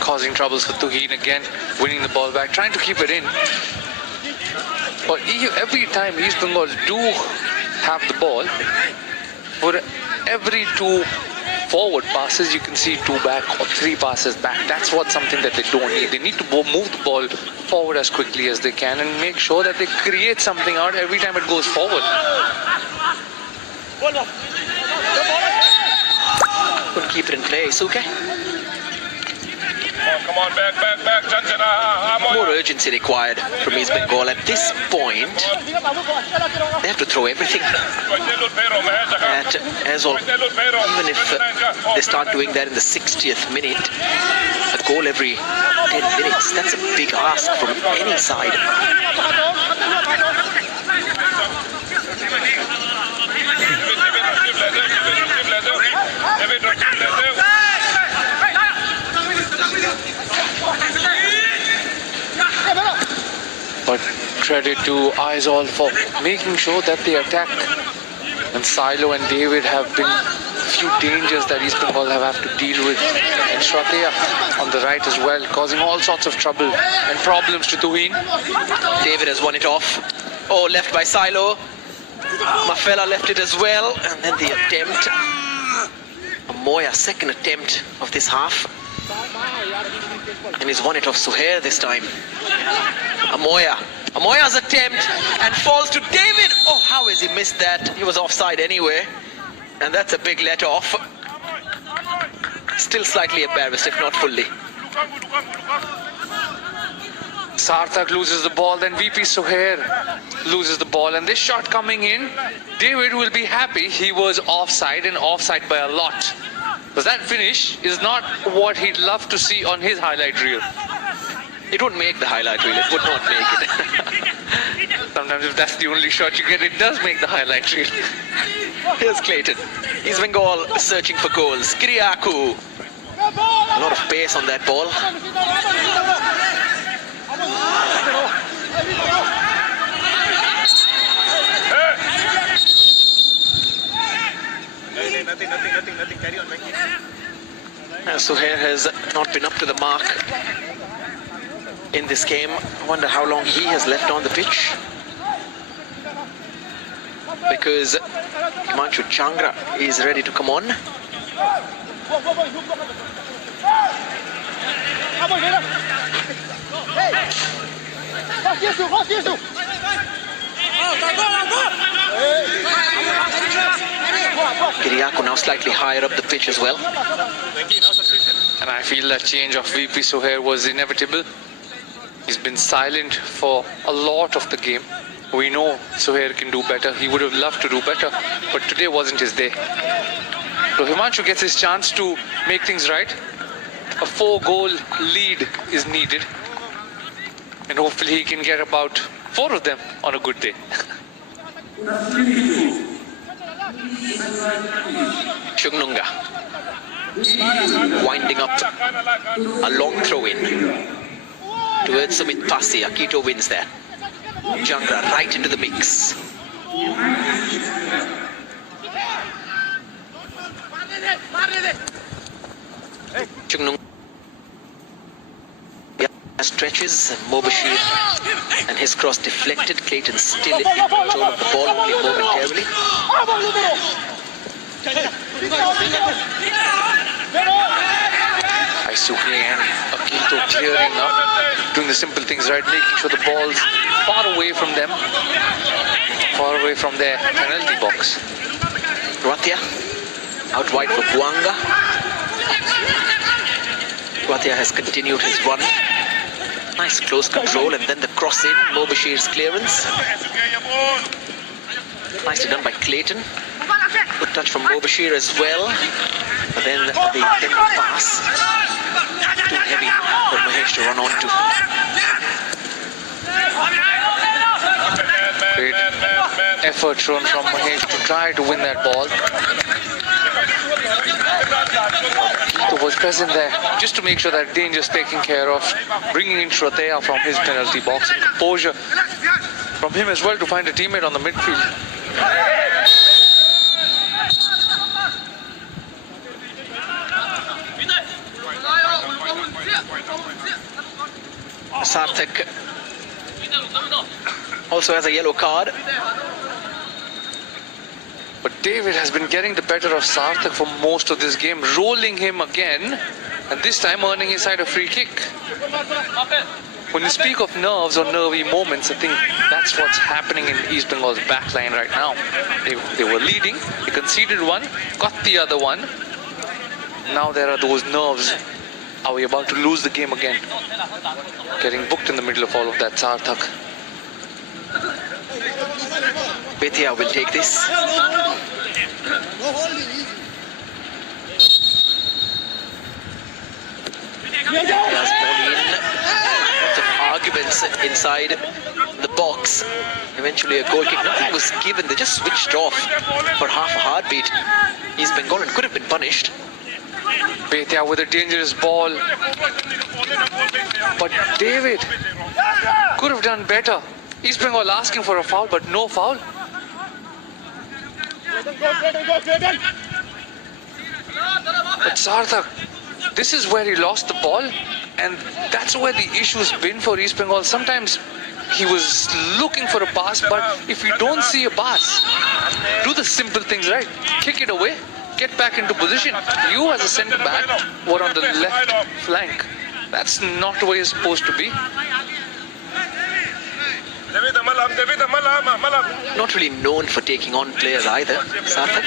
causing troubles for Tuhin again, winning the ball back, trying to keep it in. But every time East Bengal do have the ball, for every 2 forward passes, you can see 2 back or 3 passes back. That's something that they don't need. They need to move the ball forward as quickly as they can and make sure that they create something out every time it goes forward. Couldn't keep it in play, Eisuke. Come on, back. More urgency required from East Bengal. At this point, they have to throw everything at Aizawl. Even if they start doing that in the 60th minute, a goal every 10 minutes, that's a big ask from any side. credit to Aizawl for making sure that they attack. And Silo and David have been few dangers that East Bengal have to deal with. And Shrateya on the right as well, causing all sorts of trouble and problems to Tuhin. David has won it off. Oh, left by Silo. Mafela left it as well. And then the attempt. Moya, second attempt of this half. And he's won it off Suhair this time. Amoya's attempt and falls to David. Oh, how has he missed that? He was offside anyway. And that's a big let off. Still slightly embarrassed, if not fully. Sarthak loses the ball, then VP Suhair loses the ball, and this shot coming in, David will be happy he was offside and offside by a lot. Because that finish is not what he'd love to see on his highlight reel. It wouldn't make the highlight reel, it would not make it. Sometimes if that's the only shot you get, it does make the highlight reel. Here's Clayton. East Bengal searching for goals. Kiriakou. A lot of pace on that ball. Nothing. Carry on, Suhair has not been up to the mark in this game. I wonder how long he has left on the pitch. Because Himanshu Changra is ready to come on. Kiriakou now slightly higher up the pitch as well. And I feel that change of VP Suhair was inevitable. He's been silent for a lot of the game. We know Suhair can do better. He would have loved to do better, but today wasn't his day. So Himanshu gets his chance to make things right. A 4-goal lead is needed. And hopefully he can get about 4 of them on a good day. Chugnunga winding up a long throw in towards Sumit Pasi. Akito wins there. Changra right into the mix. Chugnunga stretches. Mobashir and his cross deflected. Clayton still in control of the ball only momentarily. Aisuke and Akito clearing up, doing the simple things right, making sure the ball's far away from them, far away from their penalty box. Ratia out wide for Buanga. Ratia has continued his run. Nice close control, and then the cross in. Mobashir's clearance. Nicely done by Clayton. Good touch from Mobashir as well. But then the pass. Too heavy for Mahesh to run onto. Great effort shown from Mahesh to try to win that ball. Akito was present there just to make sure that danger's taken care of, bringing in Shrateya from his penalty box. Composure from him as well to find a teammate on the midfield. Sarthak also has a yellow card. But David has been getting the better of Sarthak for most of this game, rolling him again, and this time earning his side a free kick. When you speak of nerves or nervy moments, I think that's what's happening in East Bengal's backline right now. They were leading, they conceded one, got the other one. Now there are those nerves. Are we about to lose the game again? Getting booked in the middle of all of that, Sarthak. Bethia will take this. Betia's ball in. Lots of arguments inside the box. Eventually a goal kick. Nothing was given. They just switched off for half a heartbeat. East Bengal could have been punished. Bethia with a dangerous ball. But David could have done better. East Bengal asking for a foul, but no foul. But Sarthak, this is where he lost the ball, and that's where the issue's been for East Bengal. Sometimes he was looking for a pass, but if you don't see a pass, do the simple things right. Kick it away, get back into position. You as a centre back were on the left flank. That's not where you're supposed to be. Not really known for taking on players either, Sarthak.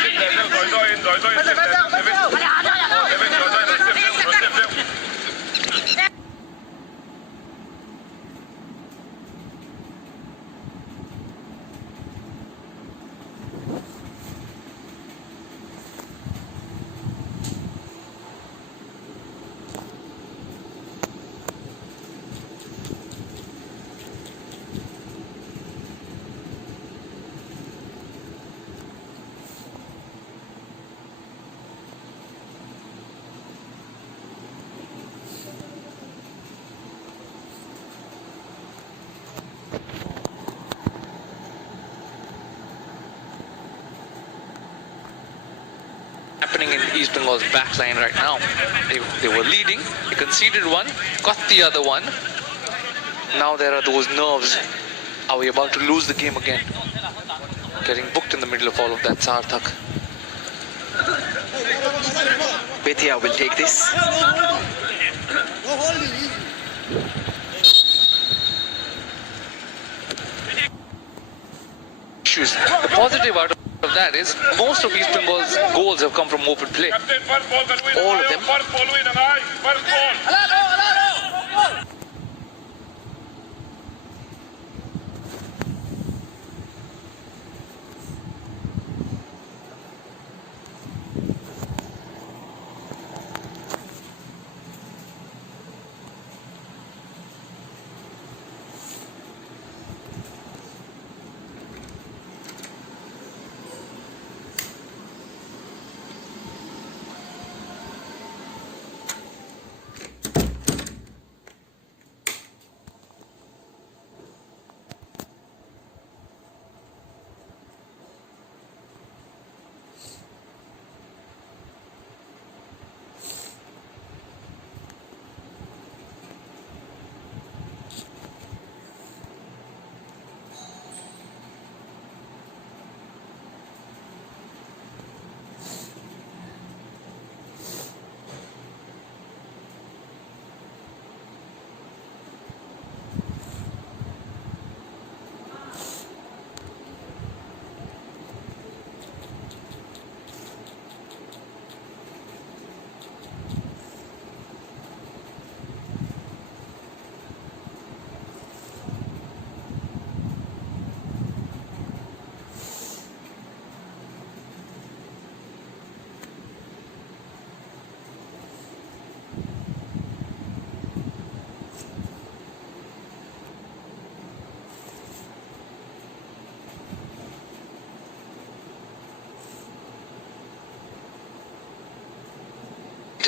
Happening in East Bengal's backline right now. They were leading, they conceded one, got the other one. Now there are those nerves. Are we about to lose the game again? Getting booked in the middle of all of that, Sarthak. Bethia will take this. The positive out of that is most of East Bengal's goals have come from open play. All of them.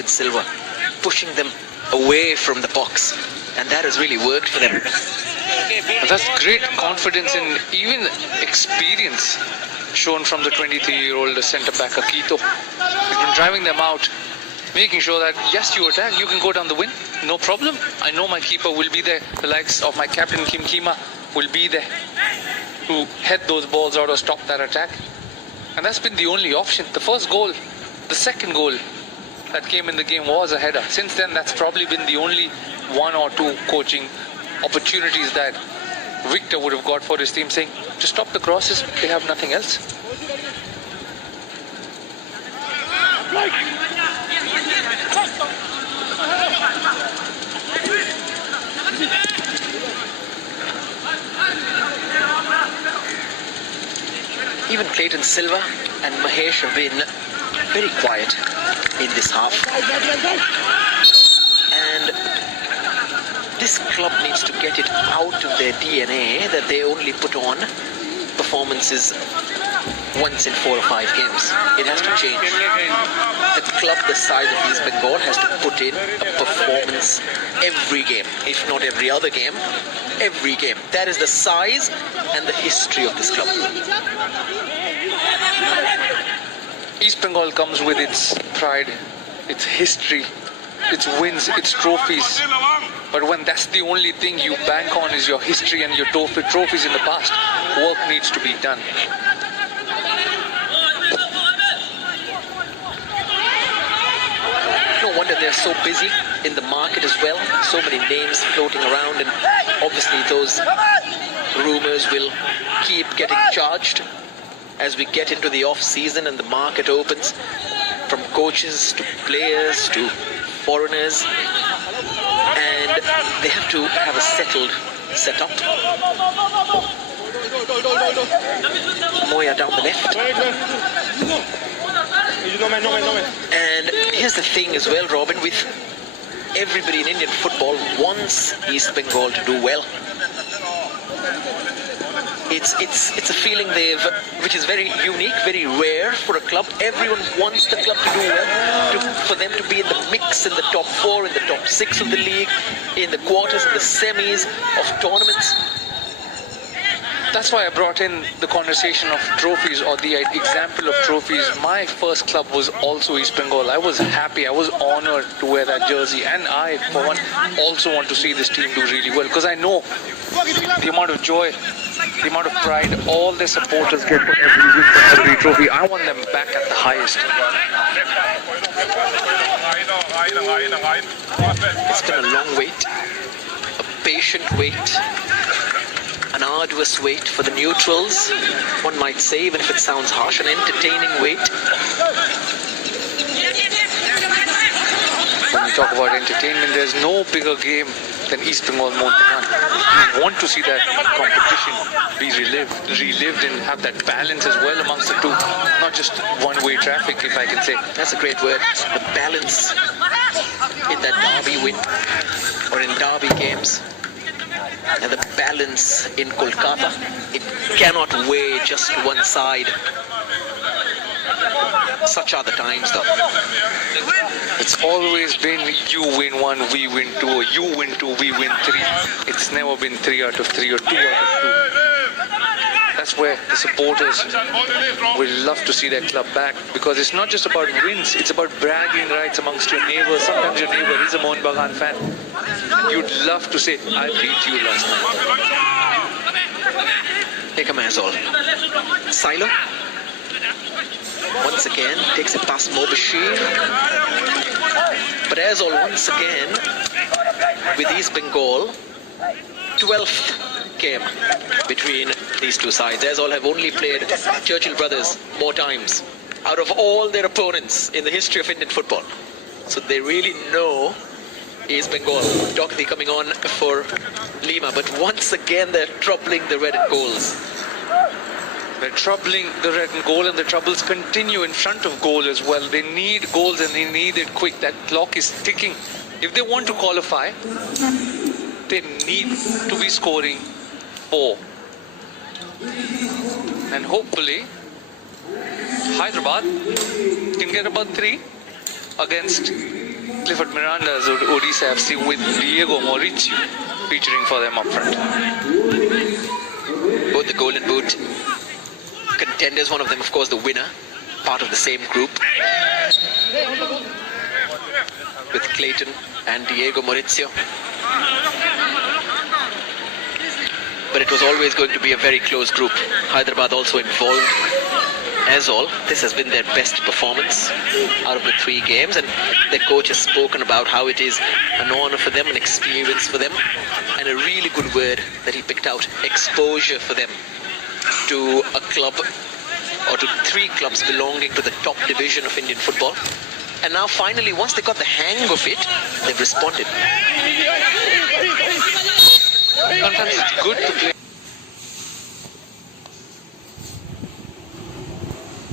Silva, pushing them away from the box, and that has really worked for them. That's great confidence and even experience shown from the 23-year-old centre-back Akito. He's been driving them out, making sure that yes, you attack, you can go down the win, no problem. I know my keeper will be there. The likes of my captain Kim Kima will be there to head those balls out or stop that attack. And that's been the only option. The first goal, the second goal that came in the game was a header. Since then, that's probably been the only one or two coaching opportunities that Victor would have got for his team, saying to stop the crosses, they have nothing else. Even Clayton Silva and Mahesh have been very quiet in this half. And this club needs to get it out of their DNA that they only put on performances once in 4 or 5 games. It has to change. The club the size of East Bengal has to put in a performance wins every game, if not every other game, every game. That is the size and the history of this club. East Bengal comes with its pride, its history, its wins, its trophies. But when that's the only thing you bank on is your history and your trophies in the past, work needs to be done. No wonder they're so busy in the market as well. So many names floating around, and obviously those rumors will keep getting charged as we get into the off-season and the market opens, from coaches to players to foreigners, and they have to have a settled setup. Moya down the left. And here's the thing as well, Robin, with everybody in Indian football wants East Bengal to do well. It's a feeling which is very unique, very rare for a club. Everyone wants the club to do well, for them to be in the mix, in the top 4, in the top 6 of the league, in the quarters, in the semis of tournaments. That's why I brought in the conversation of trophies, or the example of trophies. My first club was also East Bengal. I was happy, I was honored to wear that jersey, and I, for one, also want to see this team do really well, because I know the amount of joy, the amount of pride all their supporters get for every win, for every trophy. I want them back at the highest. It's been a long wait, a patient wait, an arduous wait for the neutrals, one might say, even if it sounds harsh, an entertaining wait. When we talk about entertainment, there's no bigger game than East Bengal Mohun Bagan. We want to see that competition be relived and have that balance as well amongst the two, not just one-way traffic, if I can say. That's a great word, the balance in that derby win, or in derby games. And the balance in Kolkata, it cannot weigh just one side. Such are the times, though. It's always been you win 1, we win 2, or you win 2, we win 3. It's never been 3 out of 3 or 2 out of 2. That's where the supporters will love to see their club back, because it's not just about wins, it's about bragging rights amongst your neighbors. Sometimes your neighbor is a Mohun Bagan fan. You'd love to say, I beat you last night. Here come Aizawl. Silo. Once again, takes it past Mobashir. But Aizawl once again, with East Bengal, 12th game between these two sides. Aizawl have only played Churchill brothers more times out of all their opponents in the history of Indian football. So they really know East Bengal. Doherty coming on for Lima, but once again they're troubling the red and goals. They're troubling the red and goal, and the troubles continue in front of goal as well. They need goals, and they need it quick. That clock is ticking. If they want to qualify, they need to be scoring 4. And hopefully, Hyderabad can get about 3 against Clifford Miranda's Odisha FC, with Diego Maurizio featuring for them up front. Both the Golden Boot contenders, one of them of course the winner, part of the same group, with Clayton and Diego Maurizio. But it was always going to be a very close group. Hyderabad also involved. Aizawl, this has been their best performance out of the 3 games, and their coach has spoken about how it is an honor for them, an experience for them, and a really good word that he picked out, exposure for them to a club, or to 3 clubs belonging to the top division of Indian football. And now finally, once they got the hang of it, they've responded. Sometimes it's good to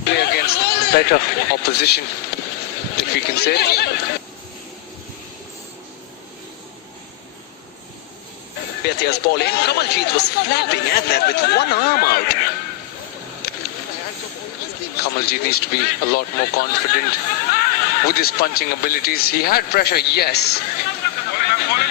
play against better opposition, if we can say. Betia's ball in. Kamaljeet was flapping at that with one arm out. Kamaljeet needs to be a lot more confident with his punching abilities. He had pressure, yes,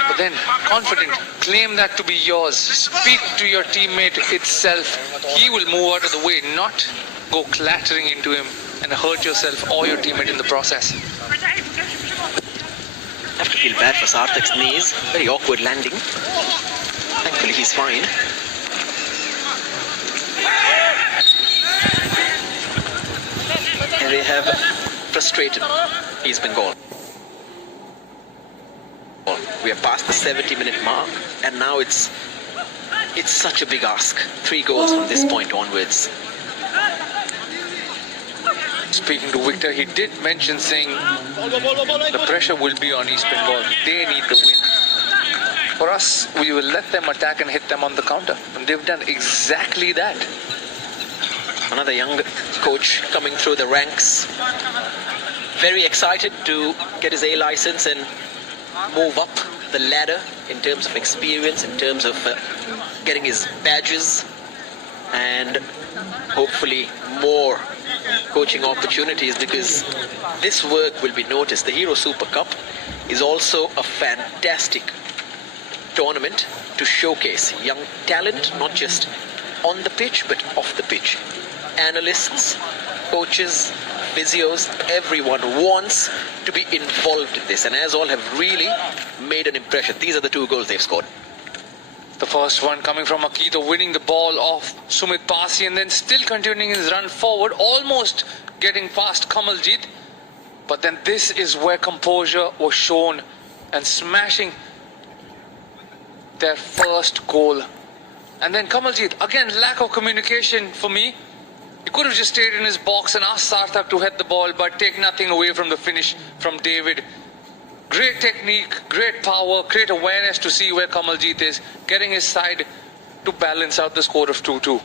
but then confident, claim that to be yours. Speak to your teammate itself. He will move out of the way, not go clattering into him and hurt yourself or your teammate in the process. I have to feel bad for Sarthak's knees. Very awkward landing. Thankfully, he's fine. And they have frustrated East Bengal. We are past the 70-minute mark, and now it's such a big ask. 3 goals from this point onwards. Speaking to Victor, he did mention saying the pressure will be on East Bengal. They need the win. For us, we will let them attack and hit them on the counter. And they've done exactly that. Another young coach coming through the ranks. Very excited to get his A license and move up the ladder in terms of experience, in terms of getting his badges, and hopefully more coaching opportunities, because this work will be noticed. The Hero Super Cup is also a fantastic tournament to showcase young talent, not just on the pitch but off the pitch. Analysts, coaches, physios, everyone wants to be involved in this, and Aizawl have really made an impression. These are the 2 goals they've scored. The first one coming from Akito, winning the ball off Sumit Pasi, and then still continuing his run forward, almost getting past Kamaljit. But then this is where composure was shown, and smashing their first goal. And then Kamaljit, again, lack of communication for me. He could have just stayed in his box and asked Sarthak to head the ball, but take nothing away from the finish from David. Great technique, great power, great awareness to see where Kamaljit is, getting his side to balance out the score of 2-2.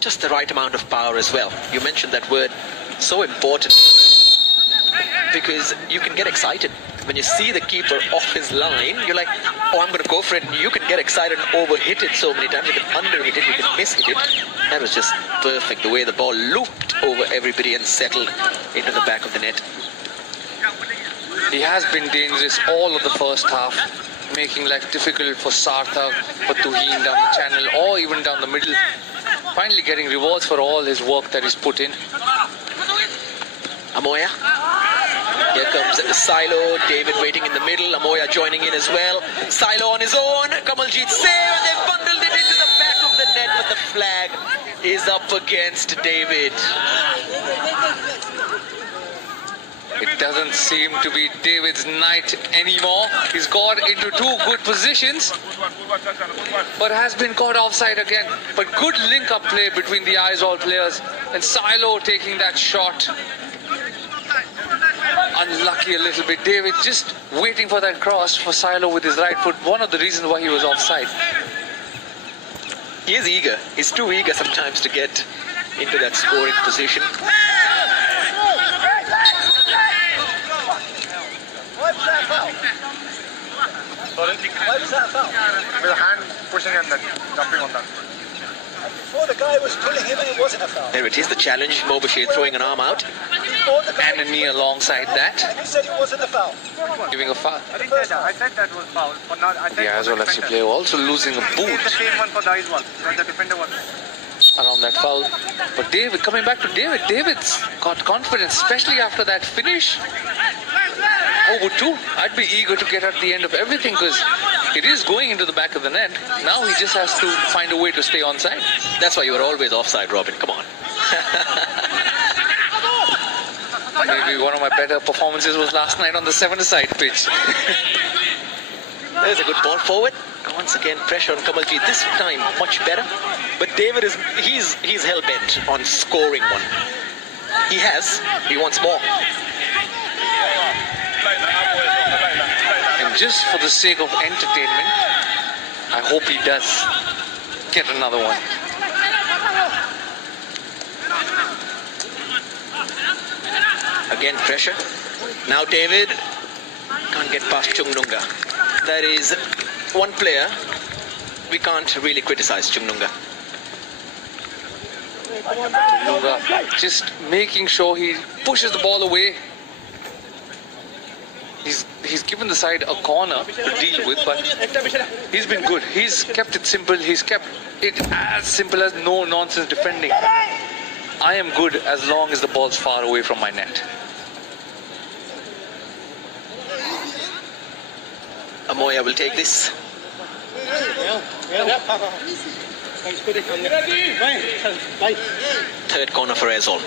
Just the right amount of power as well. You mentioned that word, so important, because you can get excited. When you see the keeper off his line, you're like, oh, I'm going to go for it. And you can get excited and overhit it so many times. You can underhit it, you can mishit it. That was just perfect, the way the ball looped over everybody and settled into the back of the net. He has been dangerous all of the first half, making life difficult for Sarthak, for Tuhin down the channel, or even down the middle. Finally getting rewards for all his work that he's put in. Amoya. Here comes Silo, David waiting in the middle, Amoya joining in as well. Silo on his own, Kamaljit save, and they've bundled it into the back of the net, but the flag is up against David. It doesn't seem to be David's night anymore. He's got into 2 good positions, but has been caught offside again. But good link-up play between the Aizawl players, and Silo taking that shot. Unlucky a little bit. David just waiting for that cross for Silo with his right foot. One of the reasons why he was offside. He is eager. He's too eager sometimes to get into that scoring position. Why was that a foul? With a hand pushing and then jumping on that. Before the guy was pulling him in, it wasn't a foul. There it is, the challenge. Mobashir throwing an arm out. And a knee alongside that. And you said it wasn't a foul. Giving a foul. I didn't say that. I said that was foul. But not, I said The Aizawl FC player also losing a boot the same one for the Aizawl. The defender was. around that foul. But David, coming back to David, David's got confidence, especially after that finish. Oh, would too. I'd be eager to get at the end of everything, because it is going into the back of the net. Now he just has to find a way to stay onside. That's why you were always offside, Robin. Come on. Maybe one of my better performances was last night on the 7-a-side pitch. There's a good ball forward. Once again, pressure on Kamaljit. This time, much better. But David he's hell-bent on scoring one. He wants more. And just for the sake of entertainment, I hope he does get another one. Again, pressure. Now David can't get past Chungnunga. That is one player we can't really criticize, Chungnunga. Just making sure he pushes the ball away. He's given the side a corner to deal with, but he's been good. He's kept it simple. He's kept it as simple as no nonsense defending. I am good as long as the ball's far away from my net. Amoya will take this. Third corner for Aizawl.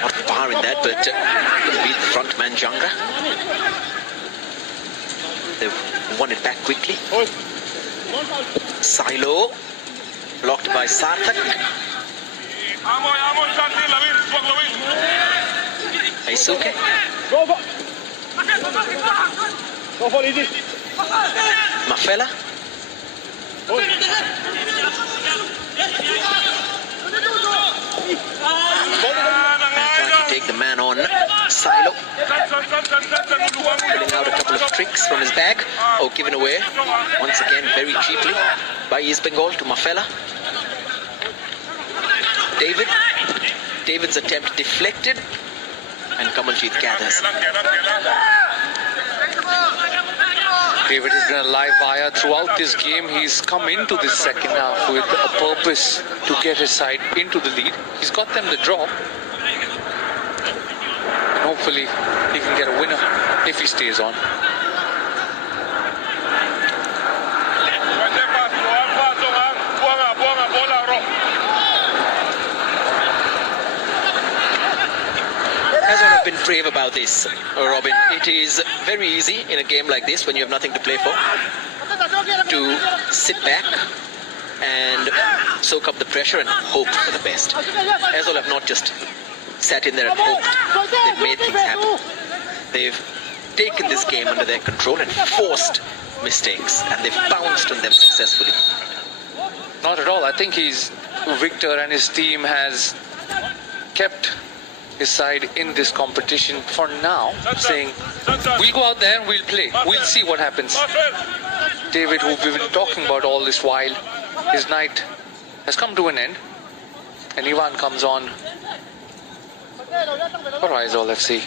Not far in that, but will beat the front man Jangra. They've won it back quickly. Silo blocked by Sarthak. Aisuke. Mafela. Trying to take the man on. Silo. Pulling out a couple of tricks from his bag. Oh, given away. Once again, very cheaply by East Bengal to Mafela. David's attempt deflected. And Kamaljeet gathers. David has been a live wire throughout this game. He's come into this second half with a purpose to get his side into the lead. He's got them the draw. And hopefully he can get a winner if he stays on. I've been brave about this, Robin. It is very easy in a game like this when you have nothing to play for to sit back and soak up the pressure and hope for the best. Aizawl have not just sat in there and hoped. They've made things happen. They've taken this game under their control and forced mistakes, and they've bounced on them successfully. Not at all. I think Victor and his team has kept his side in this competition for now, saying we'll go out there and we'll play, we'll see what happens. David, who we've been talking about all this while, his night has come to an end, and Ivan comes on for Aizawl FC.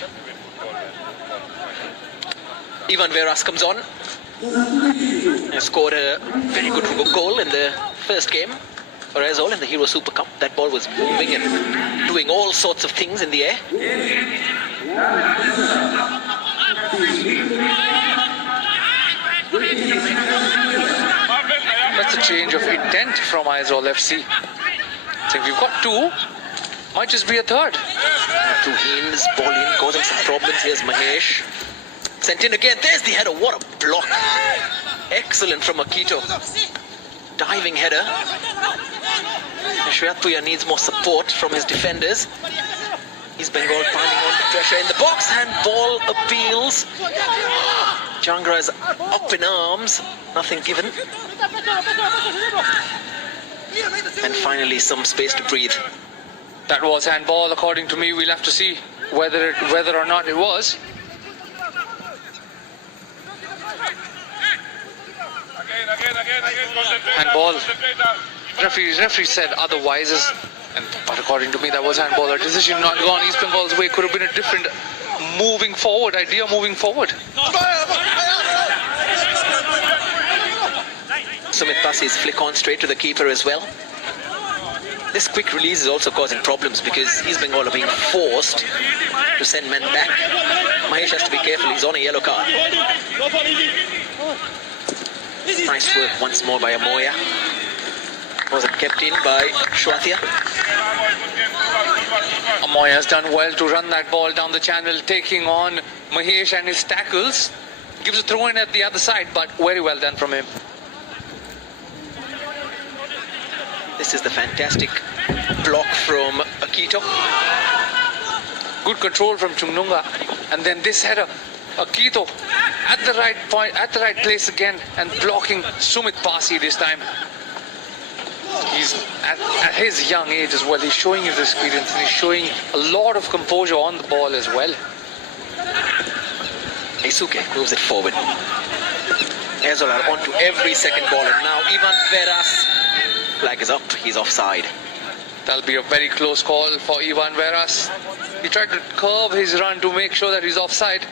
Ivan Veras comes on. He scored a very good goal in the first game for Aizawl in the Hero Super Cup. That ball was moving and doing all sorts of things in the air. That's a change of intent from Aizawl FC. So we've got two, might just be a third. Two hands, ball in, causing some problems. Here's Mahesh. Sent in again. There's the header. What a block. Excellent from Akito. Diving header. Shwetpuya needs more support from his defenders. East Bengal piling on the pressure in the box. Handball appeals. Jangra is up in arms. Nothing given. And finally some space to breathe. That was handball according to me. We'll have to see whether or not it was. Handball. Referee said otherwise, but according to me that was handball. A decision not gone East Bengal's way. Could have been a different moving forward Sumit Pasi's flick on straight to the keeper as well. This quick release is also causing problems because East Bengal are being forced to send men back. Mahesh has to be careful, he's on a yellow card. Nice work once more by Amoya. Was it kept in by Shwatia? Amoya has done well to run that ball down the channel, taking on Mahesh and his tackles. Gives a throw in at the other side, but very well done from him. This is the fantastic block from Akito. Good control from Chungnunga. And then this header, Akito at the right point, at the right place again, and blocking Sumit Pasi this time. He's at his young age as well. He's showing his experience and he's showing a lot of composure on the ball as well. Aisuke moves it forward. Aizawl are on to every second ball, and now Ivan Veras. Flag is up, he's offside. That'll be a very close call for Ivan Veras. He tried to curve his run to make sure that he's offside.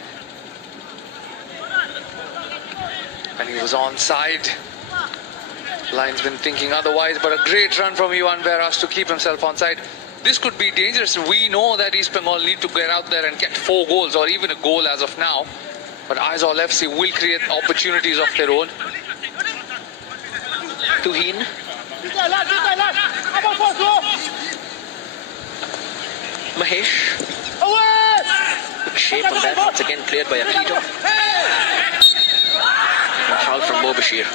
And he was onside. Linesman thinking otherwise, but a great run from Ivan Veras to keep himself onside. This could be dangerous. We know that East Bengal need to get out there and get 4 goals or even a goal as of now. But Aizawl FC will create opportunities of their own. Tuhin. Mahesh. Good shape on that. Once again cleared by Akito. Foul from Mobashir.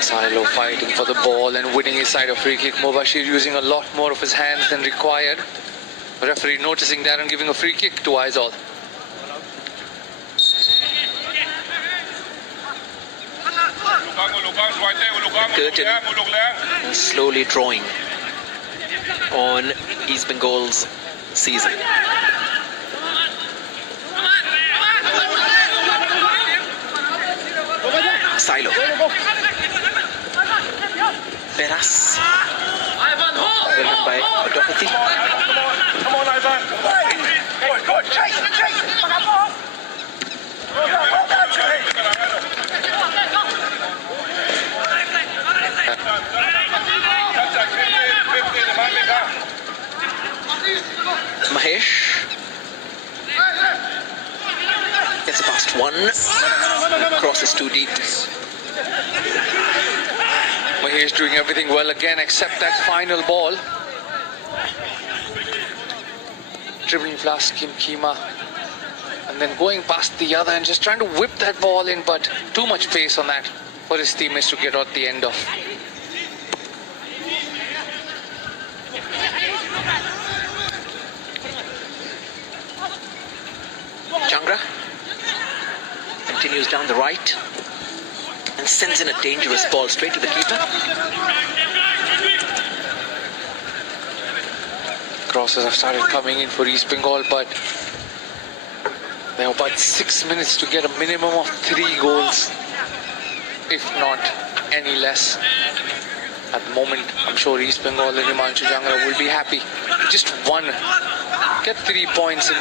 Silo fighting for the ball and winning his side of free kick. Mobashir using a lot more of his hands than required. The referee noticing that and giving a free kick to Aizawl. Curtain slowly drawing on East Bengal's season. Silo. Veras. Well done by Doherty. Come on, Ivan. Good. Chase. Mahesh gets past one, crosses too deep. Mahesh doing everything well again except that final ball. Dribbling flash Kima and then going past the other and just trying to whip that ball in, but too much pace on that for his teammates to get out the end of. Changra continues down the right and sends in a dangerous ball straight to the keeper. Crosses have started coming in for East Bengal, but they have about 6 minutes to get a minimum of 3 goals, if not any less. At the moment, I'm sure East Bengal and Himanshu Changra will be happy. Just one, get 3 points and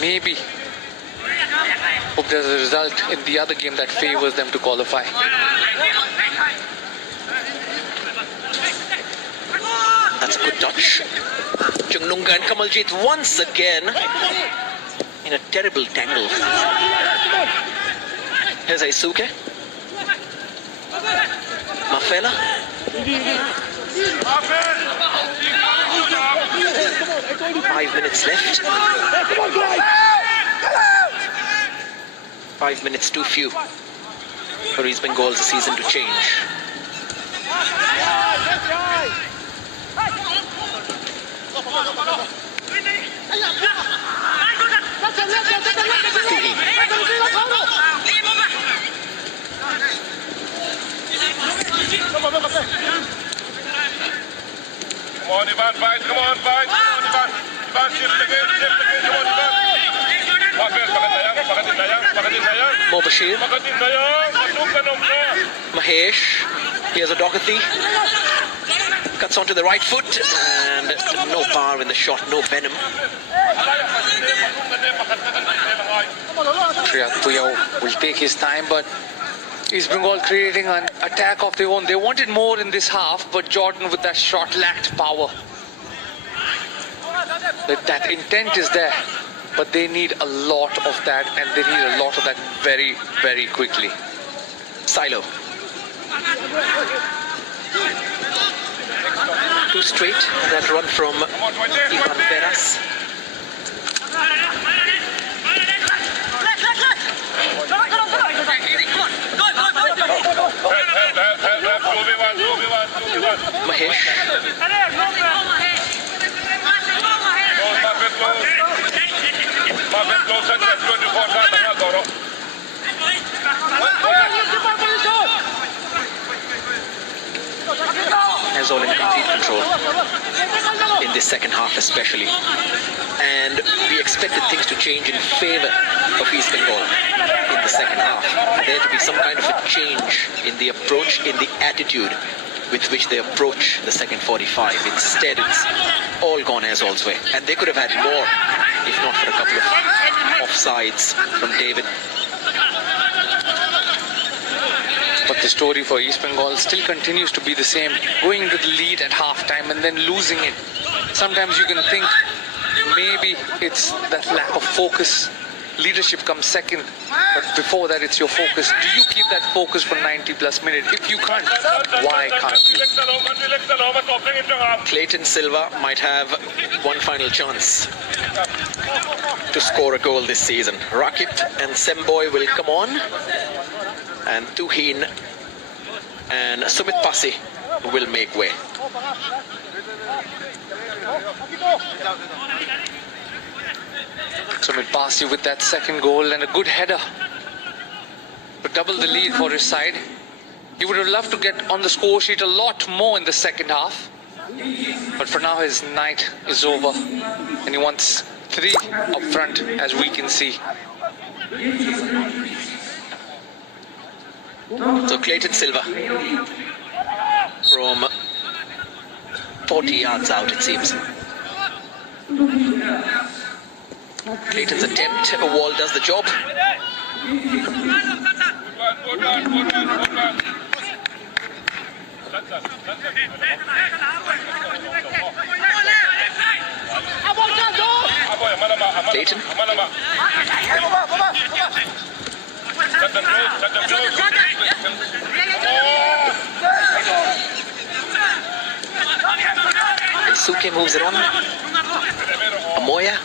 maybe hope there's a result in the other game that favors them to qualify. That's a good touch. Chungnunga and Kamaljit once again in a terrible tangle. Here's Aisuke. Mafela. 5 minutes left. 5 minutes too few for East Bengal's season to change. Come on, Ivan, fight. Come on, fight. Ivan, shift again. Come on, Ivan. Mobashir. Mahesh. Here's a Doherty. Cuts onto the right foot and no power in the shot, no venom. Priyat will take his time, but East Bengal creating an attack of their own. They wanted more in this half, but Jordan with that shot lacked power. That intent is there, but they need a lot of that, and they need a lot of that very, very quickly. Silo. 2 straight, that run from Ivan Veras. Mahesh. As Aizawl in complete control in this second half especially. And we expected things to change in favour of East Bengal in the second half. There to be some kind of a change in the approach, in the attitude with which they approach the second 45. Instead, it's all gone Aizawl's way. And they could have had more, if not for a couple of offsides from David. But the story for East Bengal still continues to be the same. Going into the lead at halftime and then losing it. Sometimes you can think maybe it's that lack of focus. Leadership comes second, but before that it's your focus. Do you keep that focus for 90 plus minutes? If you can't, why can't you? Clayton Silva might have one final chance to score a goal this season. Rakit and Semboy will come on, and Tuhin and Sumit Pasi will make way. Sumit Pasi with that second goal and a good header to double the lead for his side. He would have loved to get on the score sheet a lot more in the second half, but for now his night is over and he wants 3 up front, as we can see. So Clayton Silva from 40 yards out, it seems. Clayton's attempt, a wall does the job. Clayton. Suke moves it on. Amoya.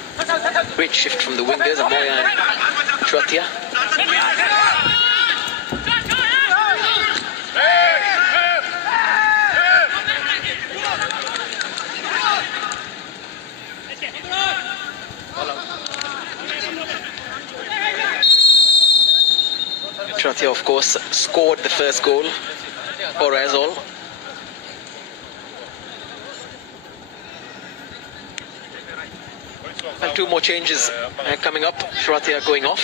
Great shift from the wingers, Amoya and Tratia. Tratia, of course, scored the first goal for Aizawl. And 2 more changes coming up. Shratia going off.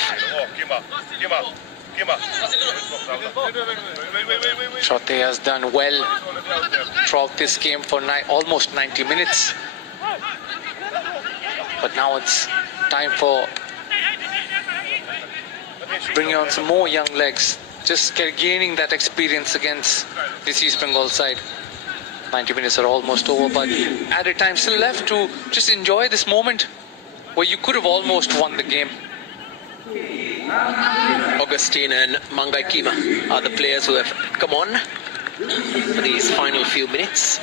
Shratia has done well throughout this game for almost 90 minutes. But now it's time for bringing on some more young legs. Just gaining that experience against this East Bengal side. 90 minutes are almost over, but added time still left to just enjoy this moment where you could have almost won the game. Augustine and Mangai Kima are the players who have come on for these final few minutes.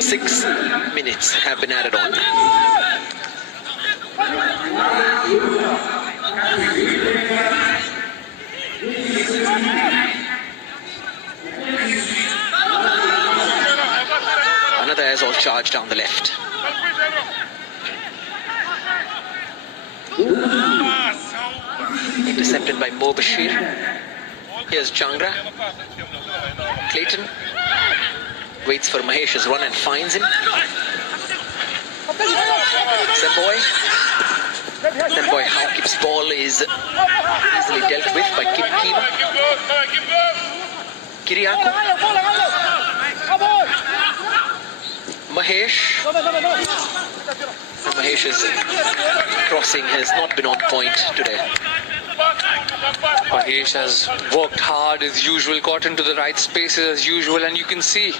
6 minutes have been added on. Another Aizawl charge down the left. Intercepted by Mo Bashir. Here's Changra. Clayton waits for Mahesh's run and finds him. Semboy. Semboy Haukip's ball is easily dealt with by Kim Kima. Kiriaku. Mahesh. Mahesh's crossing has not been on point today. Mahesh has worked hard as usual, got into the right spaces as usual, and you can see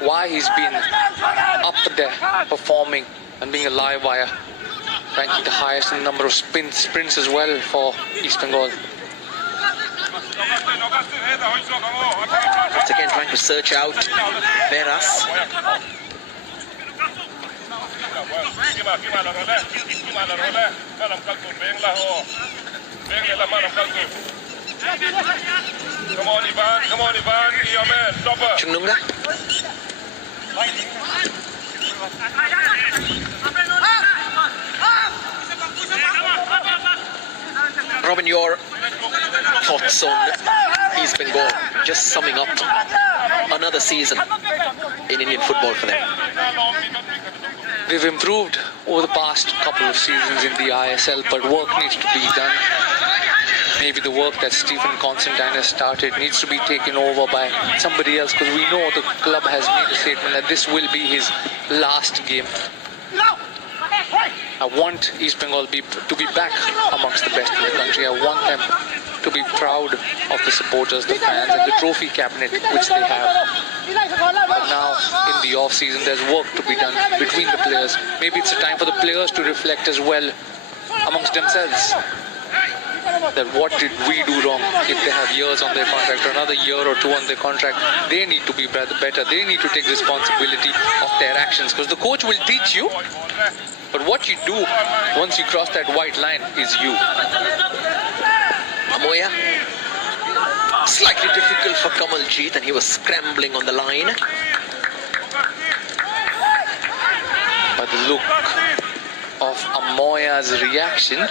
why he's been up there performing and being a live wire, ranking the highest in number of sprints as well for East Bengal. Once again trying to search out Veras. Come on, Ivan, be your man, stopper. Chungnunga. Robin, your thoughts on East Bengal just summing up another season in Indian football for them? They've improved over the past couple of seasons in the ISL, but work needs to be done. Maybe the work that Stephen Constantine has started needs to be taken over by somebody else, because we know the club has made a statement that this will be his last game. I want East Bengal to be back amongst the best in the country. I want them to be proud of the supporters, the fans, and the trophy cabinet which they have. But now, in the off-season, there's work to be done between the players. Maybe it's a time for the players to reflect as well amongst themselves. That what did we do wrong? If they have years on their contract or another year or two on their contract, they need to be better. They need to take responsibility of their actions, because the coach will teach you, but what you do once you cross that white line is you. Amoya, slightly difficult for Kamaljeet, and he was scrambling on the line. But the look of Amoya's reaction,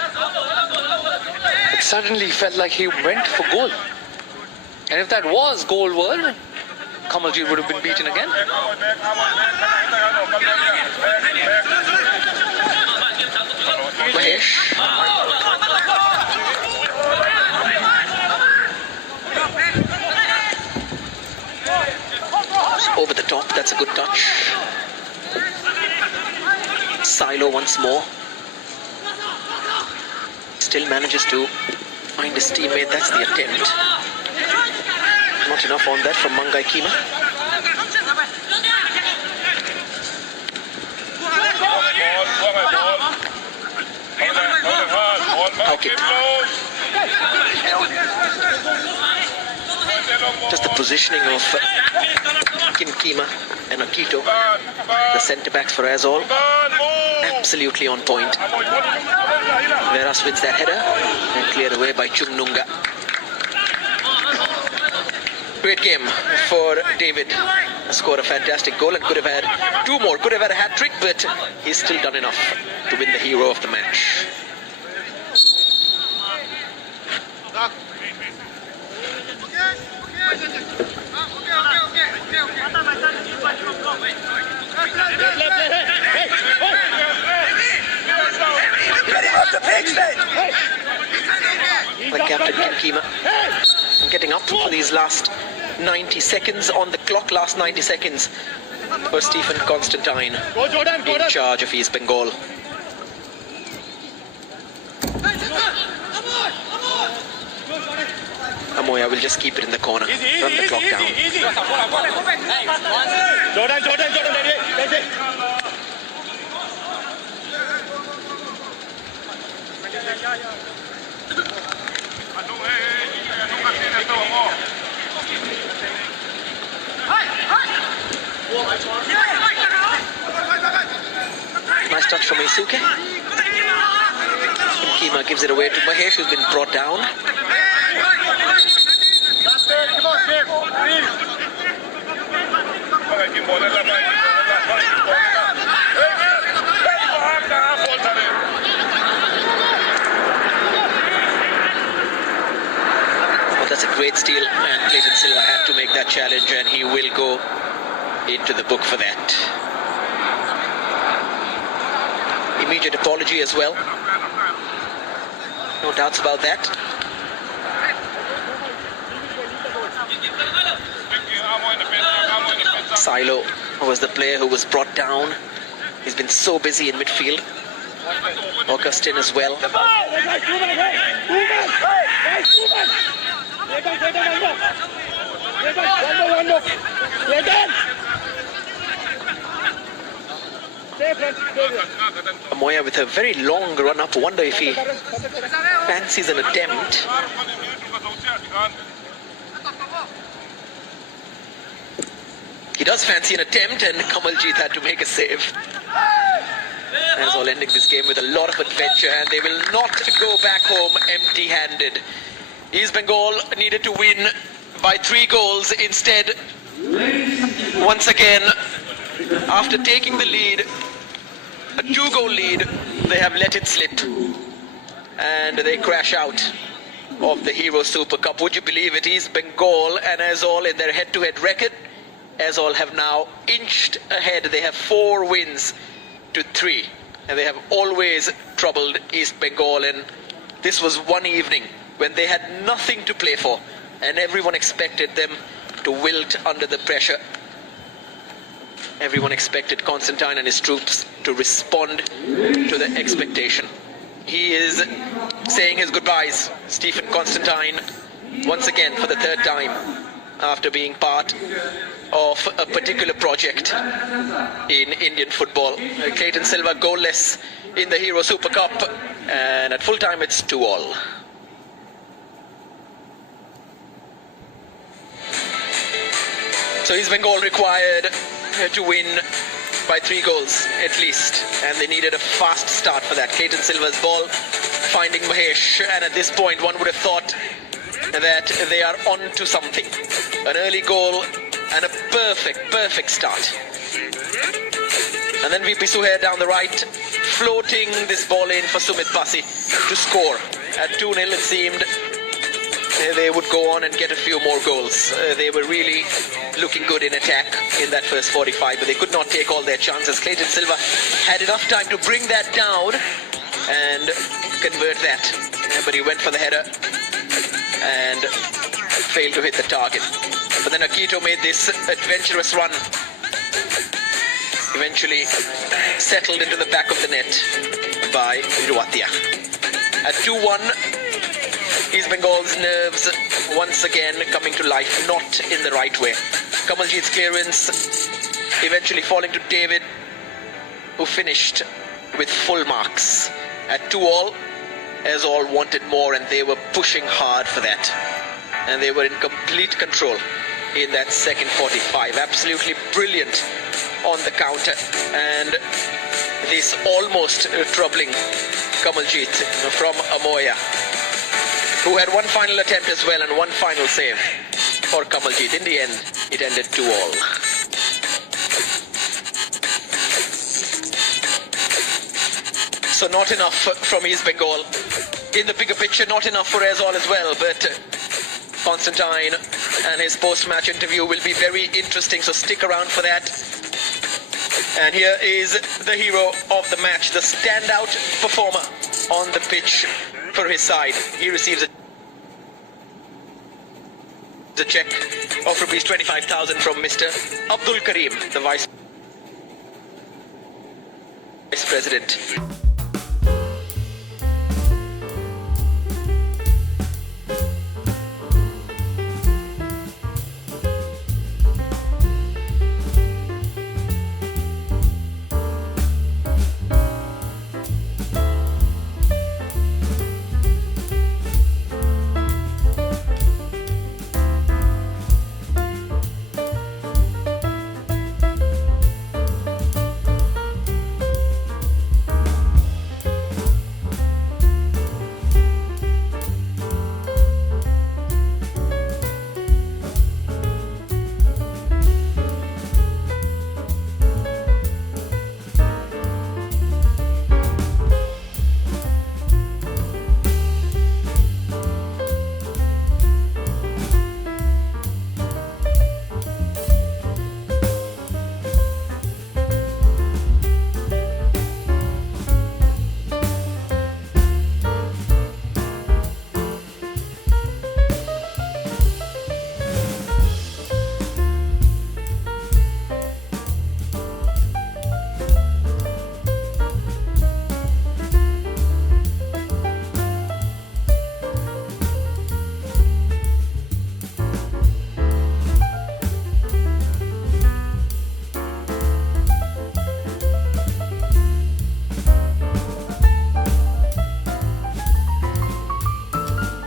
it suddenly felt like he went for goal. And if that was goal world, Kamaljeet would have been beaten again. Mahesh. Over the top, that's a good touch. Silo once more. Still manages to find his teammate, that's the attempt. Not enough on that from Mangai Kima. Okay. Just the positioning of Kim Kima and Akito, the centre backs for Aizawl, absolutely on point. Veras wins that header and cleared away by Chungnunga. Great game for David. Scored a fantastic goal and could have had two more. Could have had a hat-trick, but he's still done enough to win the hero of the match. The captain, Kim Kima, getting up for these last 90 seconds on the clock. Last 90 seconds for Stephen Constantine in charge of East Bengal. Amoya will just keep it in the corner, run the clock down. Nice touch from Isuke. Kima gives it away to Mahesh, who's been brought down. Oh, that's a great steal, and Clayton Silva had to make that challenge, and he will go into the book for that. Immediate apology as well. No doubts about that. Silo was the player who was brought down. He's been so busy in midfield. Augustine as well. Amoya with a very long run up. Wonder if he fancies an attempt. He does fancy an attempt, and Kamaljeet had to make a save. Aizawl ending this game with a lot of adventure, and they will not go back home empty-handed. East Bengal needed to win by 3 goals. Instead, once again, after taking the lead, a 2-goal lead, they have let it slip, and they crash out. of the Hero Super Cup. Would you believe it is Bengal and Aizawl in their head-to-head record? Aizawl have now inched ahead. They have 4 wins to 3. And they have always troubled East Bengal. And this was one evening when they had nothing to play for. And everyone expected them to wilt under the pressure. Everyone expected Constantine and his troops to respond to the expectation. He is saying his goodbyes, Stephen Constantine, once again for the 3rd time after being part of a particular project in Indian football. Clayton Silva goalless in the Hero Super Cup, and at full time it's 2-all. So East Bengal required to win by 3 goals at least, and they needed a fast start for that. Clayton Silva's ball finding Mahesh, and at this point one would have thought that they are on to something. An early goal and a perfect start. And then VP Suhair down the right, floating this ball in for Sumit Pasi to score. At 2-0 it seemed they would go on and get a few more goals. They were really looking good in attack in that first 45, but they could not take all their chances. Clayton Silva had enough time to bring that down and convert that, but he went for the header and failed to hit the target. But then Akito made this adventurous run, eventually settled into the back of the net by Ruatia. At 2-1, East Bengal's nerves once again coming to life, not in the right way. Kamaljit's clearance eventually falling to David, who finished with full marks. At 2-all, Aizawl wanted more and they were pushing hard for that. And they were in complete control in that second 45. Absolutely brilliant on the counter. And this almost troubling Kamaljit from Amoya, who had one final attempt as well and one final save for Kamaljit. In the end, it ended 2-all. So not enough from East Bengal. In the bigger picture, not enough for Aizawl as well, but Constantine and his post-match interview will be very interesting, so stick around for that. And here is the hero of the match, the standout performer on the pitch for his side. He receives a check of rupees 25,000 from Mr. Abdul Karim, the Vice President.